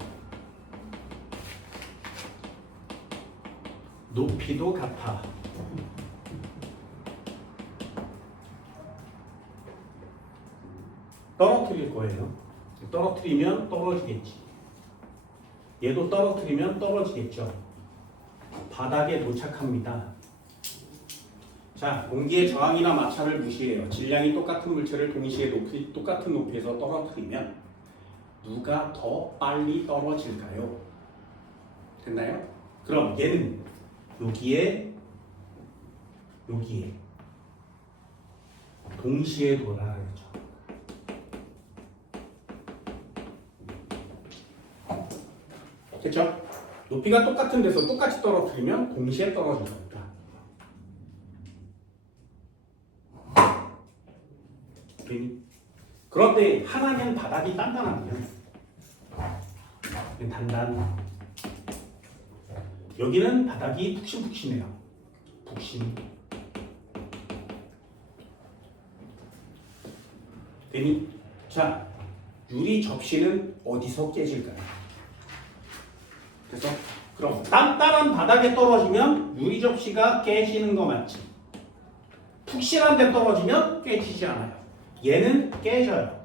높이도 같아. 떨어뜨릴 거예요. 떨어뜨리면 떨어지겠지. 얘도 떨어뜨리면 떨어지겠죠. 바닥에 도착합니다. 자, 공기의 저항이나 마찰을 무시해요. 질량이 똑같은 물체를 동시에 똑같은 높이에서 떨어뜨리면 누가 더 빨리 떨어질까요? 됐나요? 그럼 얘는 여기에 동시에 돌아가겠죠. 됐죠? 높이가 똑같은 데서 똑같이 떨어뜨리면 동시에 떨어질 겁니다. 그런데 하나는 바닥이 단단하면 단단. 여기는 바닥이 푹신푹신해요. 푹신. 되니? 자, 유리 접시는 어디서 깨질까요? 그래서 그럼 단단한 바닥에 떨어지면 유리 접시가 깨지는 거 맞지? 푹신한 데 떨어지면 깨지지 않아요. 얘는 깨져요.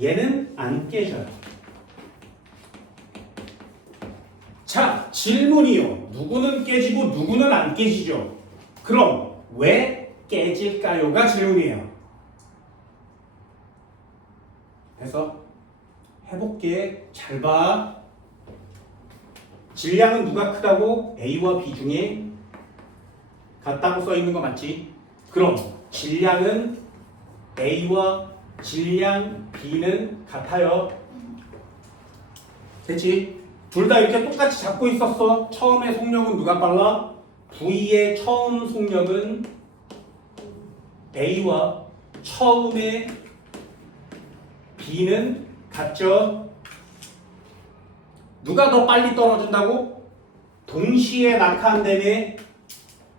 얘는 안 깨져요. 자, 질문이요. 누구는 깨지고 누구는 안 깨지죠? 그럼 왜 깨질까요?가 질문이에요. 그래서 해볼게. 잘 봐. 질량은 누가 크다고? A와 B 중에 같다고 써 있는 거 맞지? 그럼 질량은 A와 질량 B는 같아요. 됐지? 둘 다 이렇게 똑같이 잡고 있었어. 처음에 속력은 누가 빨라? V의 처음 속력은 A와 처음에 B는 같죠? 누가 더 빨리 떨어진다고? 동시에 낙하한다며?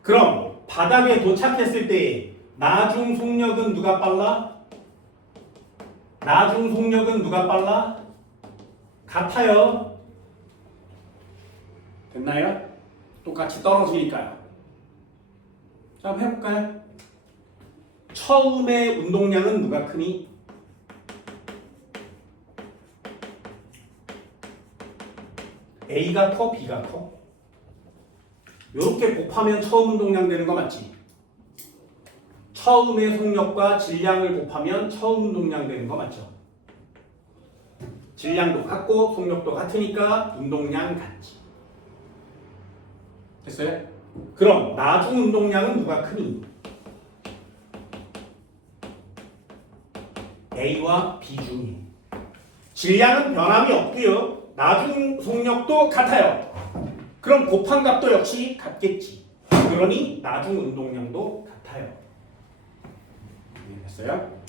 그럼 바닥에 도착했을 때 나중 속력은 누가 빨라? 나중 속력은 누가 빨라? 같아요. 됐나요? 똑같이 떨어지니까요. 자, 한번 해볼까요? 처음에 운동량은 누가 크니? A가 커? B가 커? 이렇게 곱하면 처음 운동량 되는 거 맞지? 처음의 속력과 질량을 곱하면 처음 운동량 되는 거 맞죠? 질량도 같고 속력도 같으니까 운동량 같지. 됐어요? 그럼 나중 운동량은 누가 크니? A와 B 중에. 질량은 변함이 없고요. 나중 속력도 같아요. 그럼 곱한 값도 역시 같겠지. 그러니 나중 운동량도 같아요. 이해됐어요?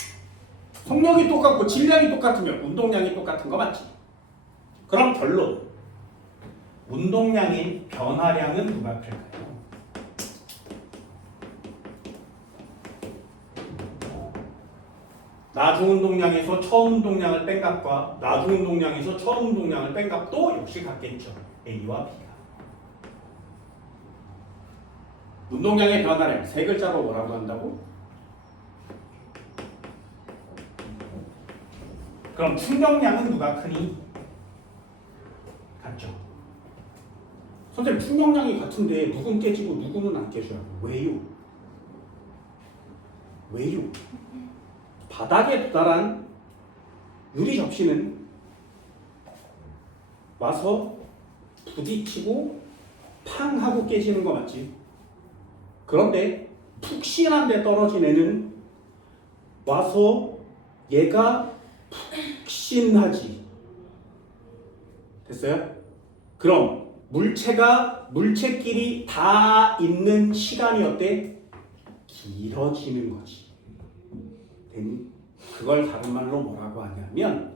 속력이 똑같고 질량이 똑같으면 운동량이 똑같은 거 맞지? 그럼 결론. 운동량의 변화량은 누가 클까요? 나중 운동량에서 처음 운동량을 뺀 값과 나중 운동량에서 처음 운동량을 뺀 값도 역시 같겠죠. A와 B가. 운동량의 변화량 세 글자로 뭐라고 한다고? 그럼 충격량은 누가 크니? 같죠. 선생님 충격량이 같은데 누군 깨지고 누구는 안 깨져요. 왜요? 왜요? 바닥에 도달한 유리 접시는 와서 부딪히고 팡 하고 깨지는 거 맞지? 그런데 푹신한 데 떨어진 애는 와서 얘가 푹신하지. 됐어요? 그럼 물체끼리 다 있는 시간이 어때? 길어지는 거지. 됐니? 그걸 다른 말로 뭐라고 하냐면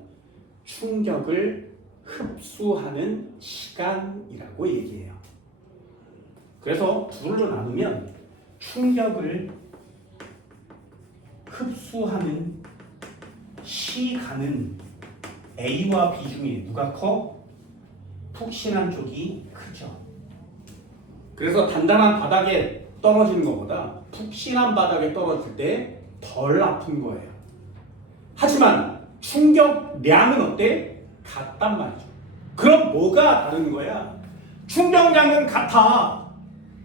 충격을 흡수하는 시간이라고 얘기해요. 그래서 둘로 나누면 충격을 흡수하는 시간은 A와 B 중에 누가 커? 푹신한 쪽이 크죠. 그래서 단단한 바닥에 떨어지는 것보다 푹신한 바닥에 떨어질 때 덜 아픈 거예요. 하지만 충격량은 어때? 같단 말이죠. 그럼 뭐가 다른 거야? 충격량은 같아.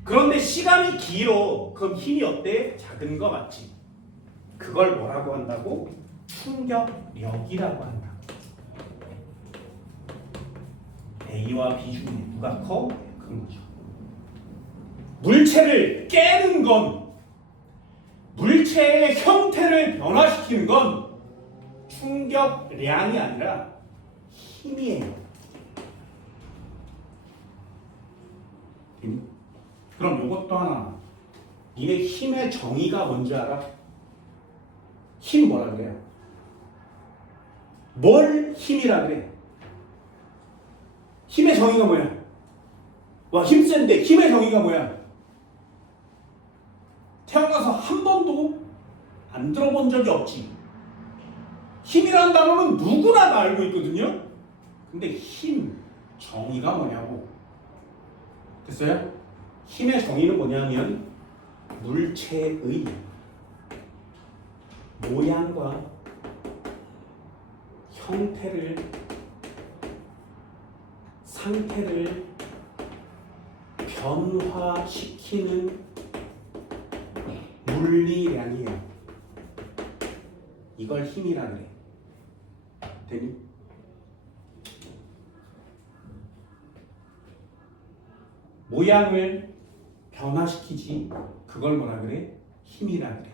그런데 시간이 길어. 그럼 힘이 어때? 작은 거 맞지? 그걸 뭐라고 한다고? 충격력이라고 한다. A와 B 중에 누가 커? 그런 거죠. 물체를 깨는 건, 물체의 형태를 변화시키는 건 충격량이 아니라 힘이에요. 그럼 이것도 하나. 니네 힘의 정의가 뭔지 알아? 힘 뭐라 그래요? 뭘 힘이라 그래? 힘의 정의가 뭐야? 와, 힘센데 힘의 정의가 뭐야? 태어나서 한 번도 안 들어본 적이 없지. 힘이라는 단어는 누구나 다 알고 있거든요. 근데 힘 정의가 뭐냐고. 됐어요? 힘의 정의는 뭐냐면 물체의 모양과 형태를, 상태를 변화시키는 물리량이에요. 이걸 힘이라 그래. 되니? 모양을 변화시키지. 그걸 뭐라 그래? 힘이라 그래.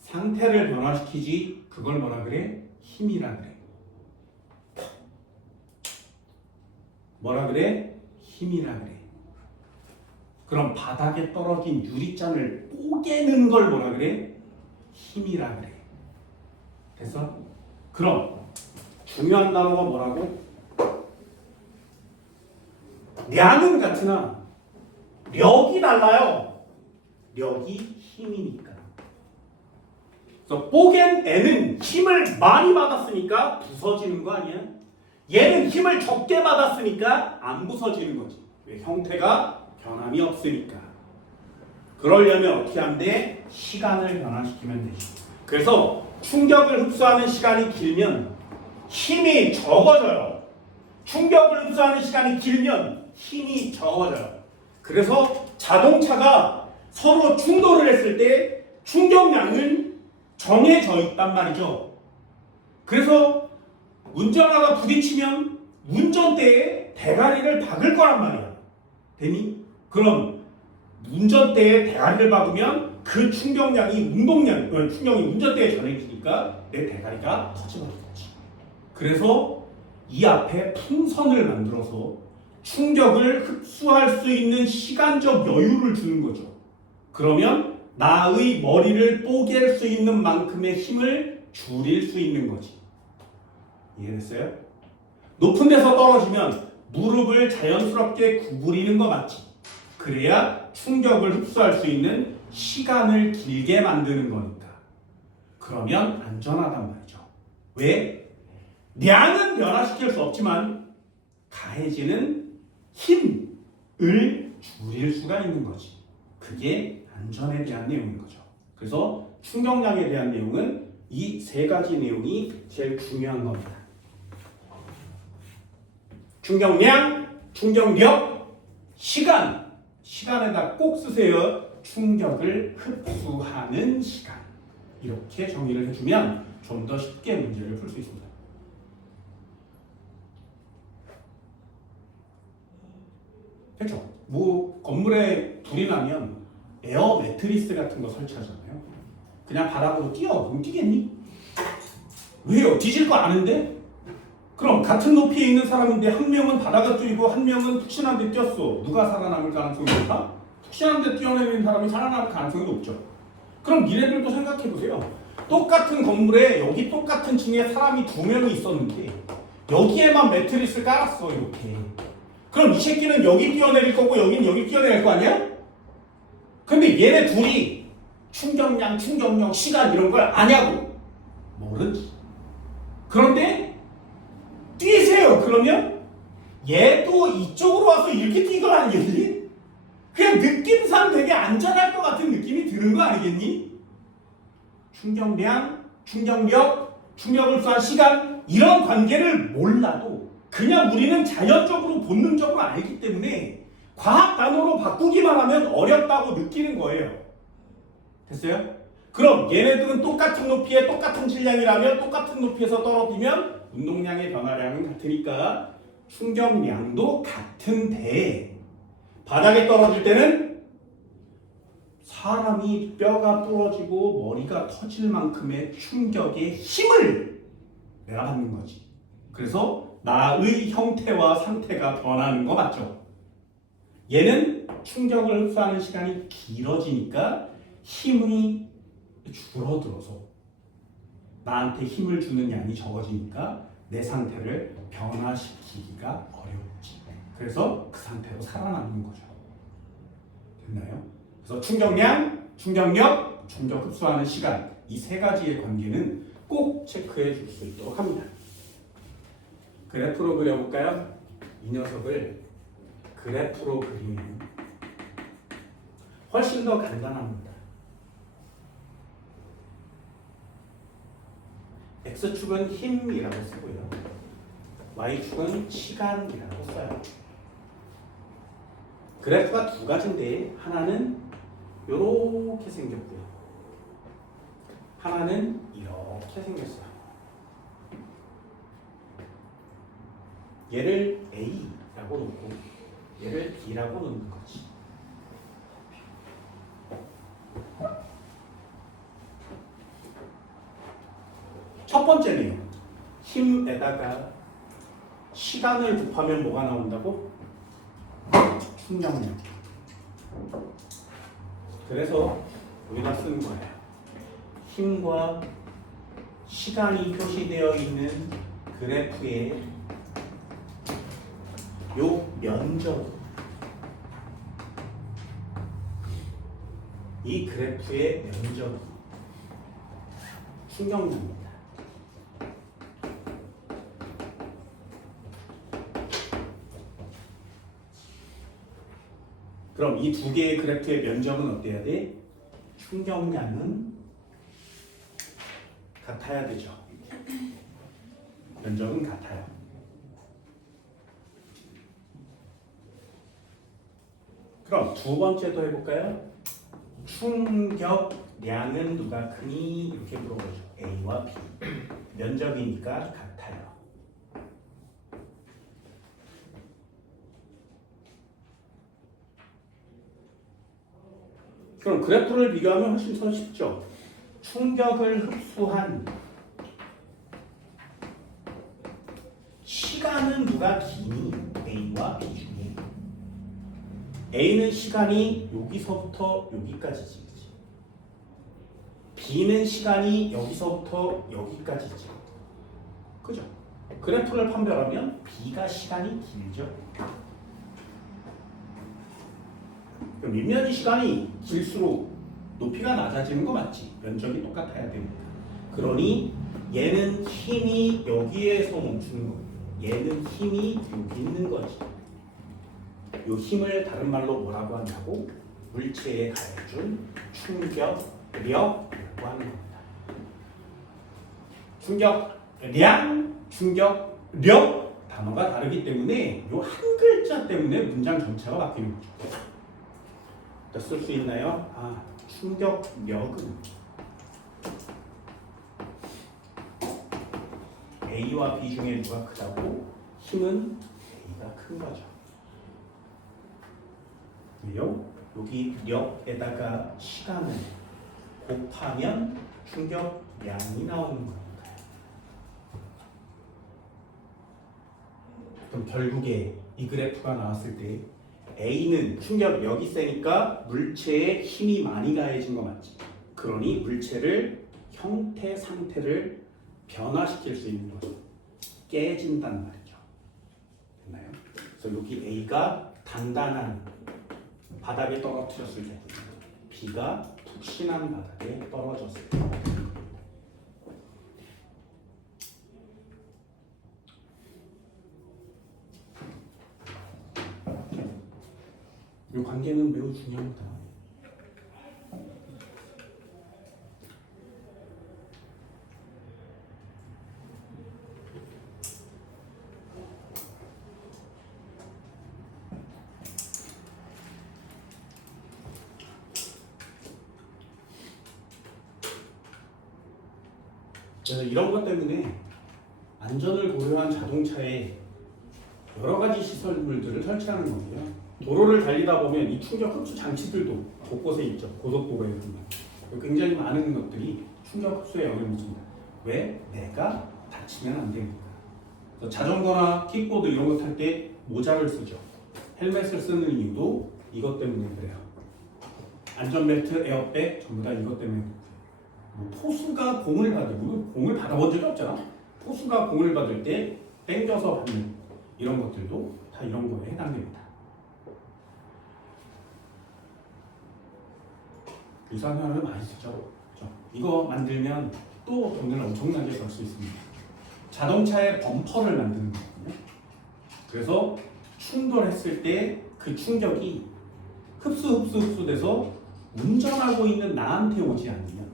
상태를 변화시키지. 그걸 뭐라 그래? 힘이라 그래. 뭐라 그래? 힘이라 그래. 그럼 바닥에 떨어진 유리잔을 뽀개는 걸 뭐라 그래? 힘이라 그래. 됐어? 그럼 중요한 단어가 뭐라고? 량은 같으나 력이 달라요. 력이 힘이니까. 그래서 뽀갠 애는 힘을 많이 받았으니까 부서지는 거 아니야? 얘는 힘을 적게 받았으니까 안 부서지는 거지. 왜? 형태가 변함이 없으니까. 그러려면 어떻게 하면 돼? 시간을 변화시키면 되지. 그래서 충격을 흡수하는 시간이 길면 힘이 적어져요. 충격을 흡수하는 시간이 길면 힘이 적어져요. 그래서 자동차가 서로 충돌을 했을 때 충격량은 정해져 있단 말이죠. 그래서 운전하다 부딪히면 운전대에 대가리를 박을 거란 말이야. 되니? 그럼 운전대에 대가리를 박으면 그 충격량이 충격이 운전대에 전해지니까 내 대가리가 터져버리겠지. 그래서 이 앞에 풍선을 만들어서 충격을 흡수할 수 있는 시간적 여유를 주는 거죠. 그러면 나의 머리를 뽀갤 수 있는 만큼의 힘을 줄일 수 있는 거지. 이해됐어요? 높은 데서 떨어지면 무릎을 자연스럽게 구부리는 것 같지. 그래야 충격을 흡수할 수 있는 시간을 길게 만드는 거니까. 그러면 안전하단 말이죠. 왜? 량은 변화시킬 수 없지만 가해지는 힘을 줄일 수가 있는 거지. 그게 안전에 대한 내용인 거죠. 그래서 충격량에 대한 내용은 이 세 가지 내용이 제일 중요한 겁니다. 충격량, 충격력, 시간. 시간에다 꼭 쓰세요. 충격을 흡수하는 시간. 이렇게 정의를 해주면 좀 더 쉽게 문제를 풀 수 있습니다. 그렇죠? 뭐 건물에 불이 나면 에어 매트리스 같은 거 설치하잖아요. 그냥 바닥으로 뛰어. 그럼 뛰겠니? 왜요? 뒤질 거 아는데? 그럼 같은 높이에 있는 사람인데 한 명은 바닥에 뛰고 한 명은 푹신한 데 뛰었어. 누가 살아남을 가능성이 높아? 푹신한 데 뛰어내리는 사람이 살아남을 가능성이 높죠. 그럼 니네들도 생각해보세요. 똑같은 건물에 여기 똑같은 층에 사람이 2명이 있었는데 여기에만 매트리스를 깔았어. 이렇게. 그럼 이 새끼는 여기 뛰어내릴 거고 여기는 여기 뛰어내릴 거 아니야? 근데 얘네 둘이 충격량, 충격력, 시간 이런 걸 아냐고? 모르지. 그런데 뛰세요. 그러면 얘도 이쪽으로 와서 이렇게 뛰건 아니겠니? 그냥 느낌상 되게 안전할 것 같은 느낌이 드는 거 아니겠니? 충격량, 충격력, 충격을 흡수한 시간 이런 관계를 몰라도 그냥 우리는 자연적으로 본능적으로 알기 때문에 과학 단어로 바꾸기만 하면 어렵다고 느끼는 거예요. 됐어요? 그럼 얘네들은 똑같은 높이에 똑같은 질량이라면 똑같은 높이에서 떨어지면 운동량의 변화량은 같으니까 충격량도 같은데 바닥에 떨어질 때는 사람이 뼈가 부러지고 머리가 터질 만큼의 충격의 힘을 내가 받는 거지. 그래서 나의 형태와 상태가 변하는 거 맞죠? 얘는 충격을 흡수하는 시간이 길어지니까 힘이 줄어들어서 나한테 힘을 주는 양이 적어지니까 내 상태를 변화시키기가 어렵지. 그래서 그 상태로 살아남는 거죠. 됐나요? 그래서 충격량, 충격력, 충격 흡수하는 시간 이 세 가지의 관계는 꼭 체크해 줄 수 있도록 합니다. 그래프로 그려볼까요? 이 녀석을 그래프로 그리면 훨씬 더 간단합니다. X축은 힘이라고 쓰고요. Y축은 시간이라고 써요. 그래프가 두 가지인데 하나는 이렇게 생겼고요. 하나는 이렇게 생겼어요. 얘를 A라고 라고 놓고 얘를 B라고 놓는 거지. 첫 번째네요. 힘에다가 시간을 곱하면 뭐가 나온다고? 충격량. 그래서 여기다 쓰는 거예요. 힘과 시간이 표시되어 있는 그래프의 요 면적, 이 그래프의 면적이 충격량입니다. 그럼 이 두 개의 그래프의 면적은 어때야 돼? 충격량은 같아야 되죠. 면적은 같아요. 그럼 두 번째도 해볼까요? 충격량은 누가 크니? 이렇게 물어보죠. A와 B. 면적이니까 같아요. 그럼 그래프를 비교하면 훨씬 더 쉽죠. 충격을 흡수한 시간은 누가 기니? A와 B 중에. A는 시간이 여기서부터 여기까지지. 그치? B는 시간이 여기서부터 여기까지지. 그죠? 그래프를 판별하면 B가 시간이 길죠. 그럼 밑면이 시간이 길수록 높이가 낮아지는 거 맞지? 면적이 똑같아야 됩니다. 그러니 얘는 힘이 여기에서 멈추는 거예요. 얘는 힘이 여기 있는 거지. 이 힘을 다른 말로 뭐라고 하냐고? 물체에 가해준 충격력이라고 하는 겁니다. 충격량, 충격력 단어가 다르기 때문에 이 한 글자 때문에 문장 전체가 바뀌는 거죠. 쓸 수 있나요? 충격력은 A와 B 중에 누가 크다고? 힘은 A가 큰 거죠. 왜요? 여기 력에다가 시간을 곱하면 충격량이 나오는 거니까요. 그럼 결국에 이 그래프가 나왔을 때 A는 충격력이 세니까 물체에 힘이 많이 가해진 거 맞지? 그러니 물체를 형태, 상태를 변화시킬 수 있는 거죠. 깨진단 말이죠. 됐나요? 그래서 여기 A가 단단한 바닥에 떨어뜨렸을 때, B가 푹신한 바닥에 떨어졌을 때. 이 관계는 매우 중요합니다. 그래서 이런 것 때문에 안전을 고려한 자동차에 여러 가지 시설물들을 설치하는 건데요. 도로를 달리다 보면 이 충격 흡수 장치들도 곳곳에 있죠. 고속도로에 보면 굉장히 많은 것들이 충격 흡수에 영향을 미칩니다. 왜? 내가 다치면 안 됩니다. 자전거나 킥보드 이런 거 탈 때 모자를 쓰죠. 헬멧을 쓰는 이유도 이것 때문에 그래요. 안전벨트, 에어백 전부 다 이것 때문에 그래요. 포수가 공을 받으면 공을 받아본 적이 없잖아. 포수가 공을 받을 때 당겨서 받는 이런 것들도 다 이런 거에 해당됩니다. 유산균을 많이 쓰죠. 그렇죠? 이거 만들면 또 돈을 엄청나게 벌 수 있습니다. 자동차의 범퍼를 만드는 거거든요. 그래서 충돌했을 때 그 충격이 흡수돼서 운전하고 있는 나한테 오지 않으면,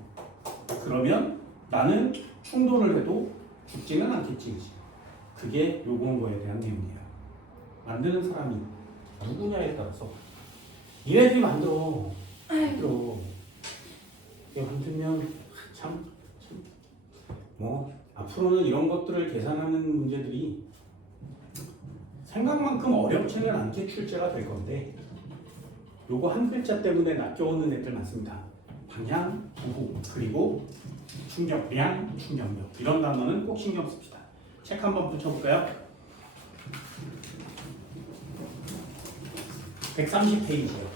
그러면 나는 충돌을 해도 죽지는 않겠지. 그치? 그게 요거에 대한 내용이에요. 만드는 사람이 누구냐에 따라서 얘네들이 만들어. 만들면 뭐 앞으로는 이런 것들을 계산하는 문제들이 생각만큼 어렵지는 않게 출제가 될 건데 요거 한 글자 때문에 낚여오는 애들 많습니다. 방향, 부호, 그리고 충격량, 충격력 이런 단어는 꼭 신경 씁시다. 책 한번 붙여볼까요? 130페이지요.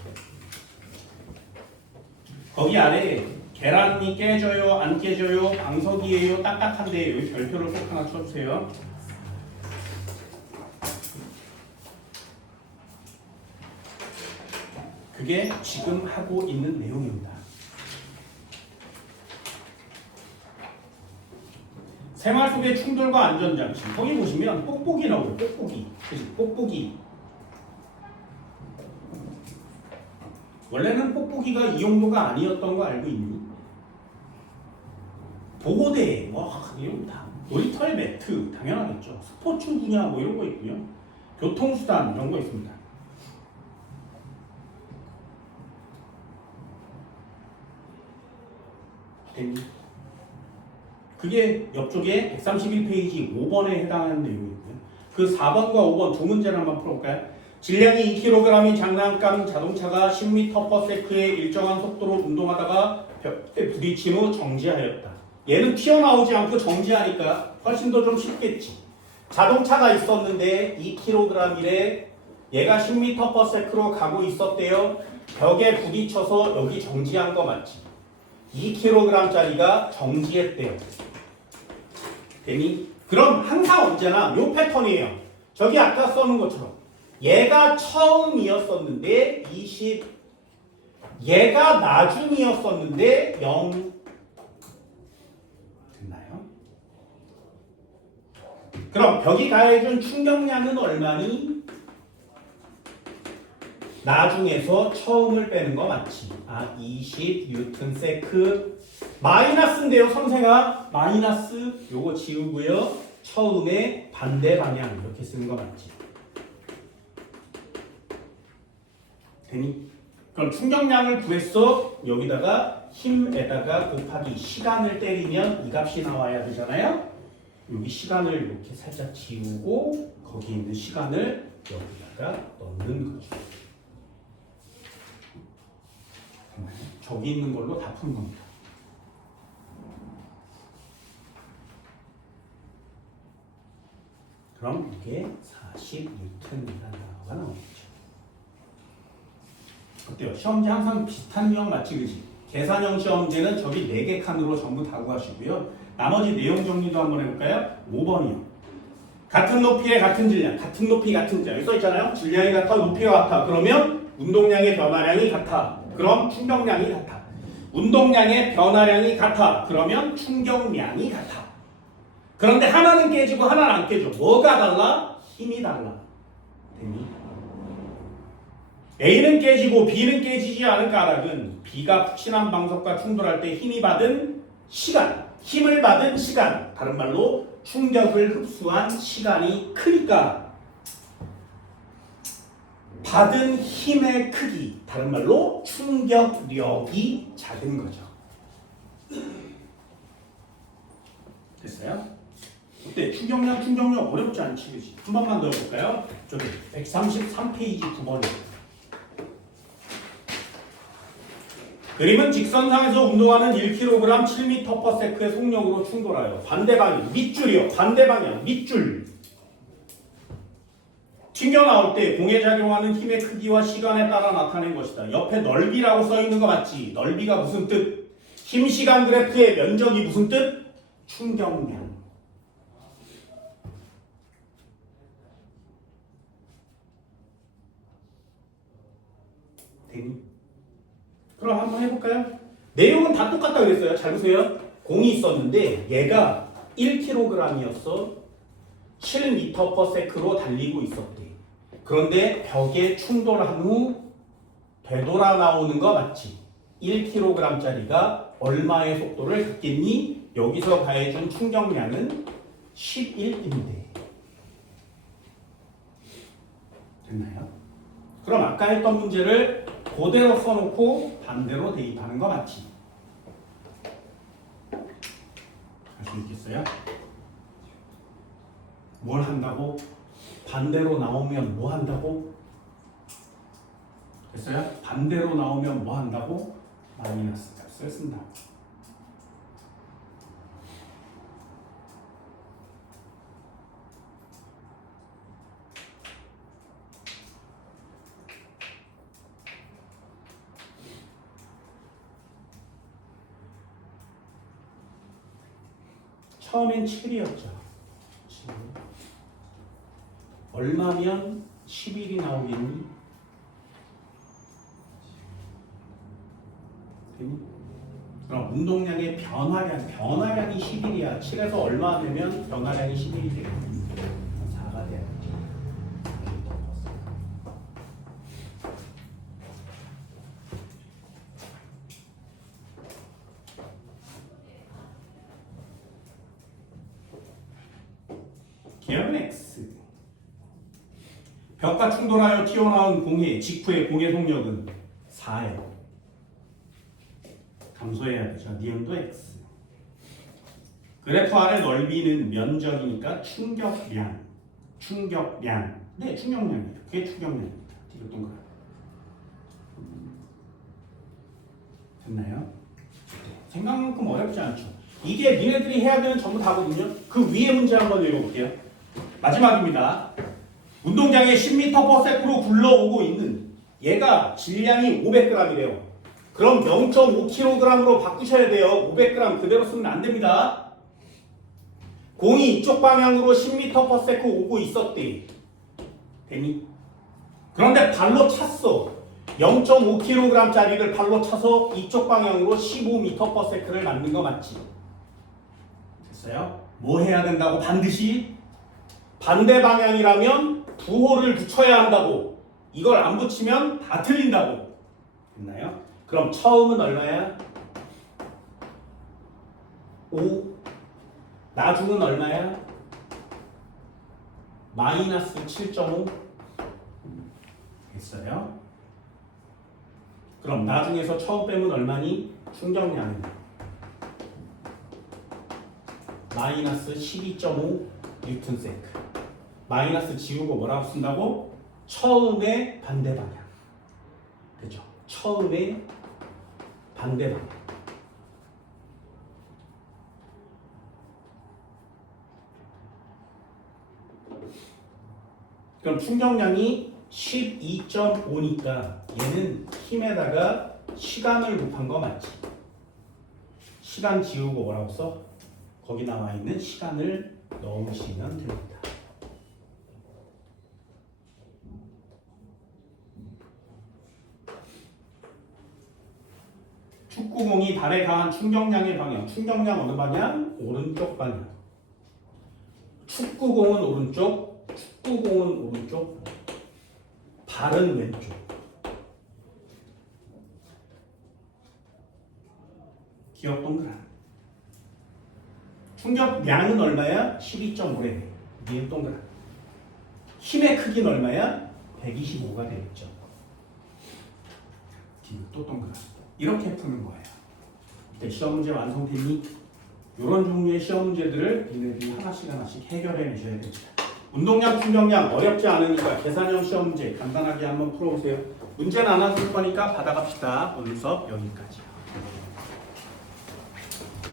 거기 아래 계란이 깨져요, 안 깨져요, 방석이에요, 딱딱한데요. 여기 별표를 꼭 하나 쳐주세요. 그게 지금 하고 있는 내용입니다. 생활 속의 충돌과 안전장치. 거기 보시면 뽁뽁이 나오죠. 뽁뽁이. 그치? 뽁뽁이. 원래는 뽁뽁이가 이 용도가 아니었던 거 알고 있니? 보호대, 뭐 이런 거 다. 놀이터의 매트, 당연하겠죠. 스포츠 분야 뭐 이런 거 있고요. 교통수단 이런 거 있습니다. 됐니? 그게 옆쪽에 131페이지 5번에 해당하는 내용이고요. 그 4번과 5번 두 문제를 한번 풀어볼까요? 질량이 2kg인 장난감 자동차가 10m/s의 일정한 속도로 운동하다가 벽에 부딪힌 후 정지하였다. 얘는 튀어나오지 않고 정지하니까 훨씬 더 좀 쉽겠지. 자동차가 있었는데 2kg이래. 얘가 10m/s로 가고 있었대요. 벽에 부딪혀서 여기 정지한 거 맞지? 2kg짜리가 정지했대요. 되니? 그럼 항상 언제나 요 패턴이에요. 저기 아까 써놓은 것처럼 얘가 처음이었었는데 20, 얘가 나중이었었는데 0. 됐나요? 그럼 벽이 가해준 충격량은 얼마니? 나중에서 처음을 빼는 거 맞지? 20 뉴턴 세크 마이너스인데요, 선생아. 마이너스 요거 지우고요. 처음에 반대 방향 이렇게 쓰는 거 맞지? 되니? 그럼 충격량을 구했어. 여기다가 힘에다가 곱하기 시간을 때리면 이 값이 나와야 되잖아요. 여기 시간을 이렇게 살짝 지우고 거기 있는 시간을 여기다가 넣는 거죠. 저기 있는 걸로 다 푼 겁니다. 그럼 이게 40N이라는 나오겠죠. 어때요? 시험지 항상 비슷한 유형 맞지, 그지? 계산형 시험지는 저기 4개 칸으로 전부 다 구하시고요. 나머지 내용 정리도 한번 해볼까요? 5번이요. 같은 높이에 같은 질량, 같은 높이 같은 질량. 여기 써있잖아요. 질량이 같아, 높이가 같아. 그러면 운동량의 변화량이 같아. 그럼 충격량이 같아. 운동량의 변화량이 같아. 그러면 충격량이 같아. 그런데 하나는 깨지고 하나는 안 깨져. 뭐가 달라? 힘이 달라. 됐니? A는 깨지고 B는 깨지지 않은 까닭은 B가 푹신한 방석과 충돌할 때 힘이 받은 시간, 힘을 받은 시간, 다른 말로 충격을 흡수한 시간이 크니까 받은 힘의 크기, 다른 말로 충격력이 작은 거죠. 됐어요? 어때? 충격력 어렵지 않지, 그치? 한 번만 더 해볼까요? 저기 133페이지 9번이에요. 그림은 직선상에서 운동하는 1kg 7m/s의 속력으로 충돌하여 반대방향, 밑줄이요. 반대방향, 밑줄. 튕겨나올 때 공에 작용하는 힘의 크기와 시간에 따라 나타낸 것이다. 옆에 넓이라고 써있는 거 맞지? 넓이가 무슨 뜻? 힘, 시간 그래프의 면적이 무슨 뜻? 충격량. 되니? 그럼 한번 해볼까요? 내용은 다 똑같다 그랬어요. 잘 보세요. 공이 있었는데 얘가 1kg이었어. 7m/s로 달리고 있었대. 그런데 벽에 충돌한 후 되돌아 나오는 거 맞지? 1kg짜리가 얼마의 속도를 갖겠니? 여기서 가해준 충격량은 11인데. 됐나요? 그럼 아까 했던 문제를 그대로 써놓고 반대로 대입하는 거 맞지? 할 수 있겠어요? 뭘 한다고? 반대로 나오면 뭐 한다고? 됐어요? 반대로 나오면 뭐 한다고? 마이너스 값을 쓴다고. 처음엔 7이었죠. 얼마면 11이 나오겠니? 되니? 그럼 운동량의 변화량이 11이야. 7에서 얼마 되면 변화량이 11이 되겠니? 4가 돼야겠죠. 기하면 X. 벽과 충돌하여 튀어나온 공의 직후의 공의 속력은 4예요. 감소해야 되죠. 니은도 X. 그래프 안의 넓이는 면적이니까 충격량. 네, 충격량이에요. 그게 충격량입니다. 뒤로 동그라. 됐나요? 생각만큼 어렵지 않죠. 이게 니네들이 해야 되는 전부 다거든요. 그 위에 문제 한번 읽어볼게요. 마지막입니다. 운동장에 10m/s로 굴러오고 있는 얘가 질량이 500g이래요. 그럼 0.5kg으로 바꾸셔야 돼요. 500g 그대로 쓰면 안 됩니다. 공이 이쪽 방향으로 10m/s 오고 있었대. 되니? 그런데 발로 찼어. 0.5kg짜리를 발로 차서 이쪽 방향으로 15m/s를 맞는 거 맞지? 됐어요? 뭐 해야 된다고? 반드시 반대 방향이라면 부호를 붙여야 한다고. 이걸 안 붙이면 다 틀린다고. 됐나요? 그럼 처음은 얼마야? 5. 나중은 얼마야? 마이너스 7.5. 됐어요? 그럼 나중에서 처음 빼면 얼마니? 충격량은 마이너스 12.5 뉴턴 세크. 마이너스 지우고 뭐라고 쓴다고? 처음의 반대 방향. 그죠? 처음의 반대 방향. 그럼 충격량이 12.5니까 얘는 힘에다가 시간을 곱한 거 맞지? 시간 지우고 뭐라고 써? 거기 나와 있는 시간을 넣으시면 됩니다. 축구공이 발에 가한 충격량의 방향. 충격량 어느 방향? 오른쪽 방향. 축구공은 오른쪽, 축구공은 오른쪽, 발은 왼쪽. 기억 동그라. 충격량은 얼마야? 12.5래. 니은 동그라. 힘의 크기는 얼마야? 125가 되겠죠. 또 동그라. 이렇게 푸는 거예요. 이때 시험 문제 완성되니 이런 종류의 시험 문제들을 니네들이 하나씩 해결해 내셔야 됩니다. 운동량, 충격량 어렵지 않으니까 계산형 시험 문제 간단하게 한번 풀어보세요. 문제는 안 하실 거니까 받아갑시다. 오늘 수업 여기까지.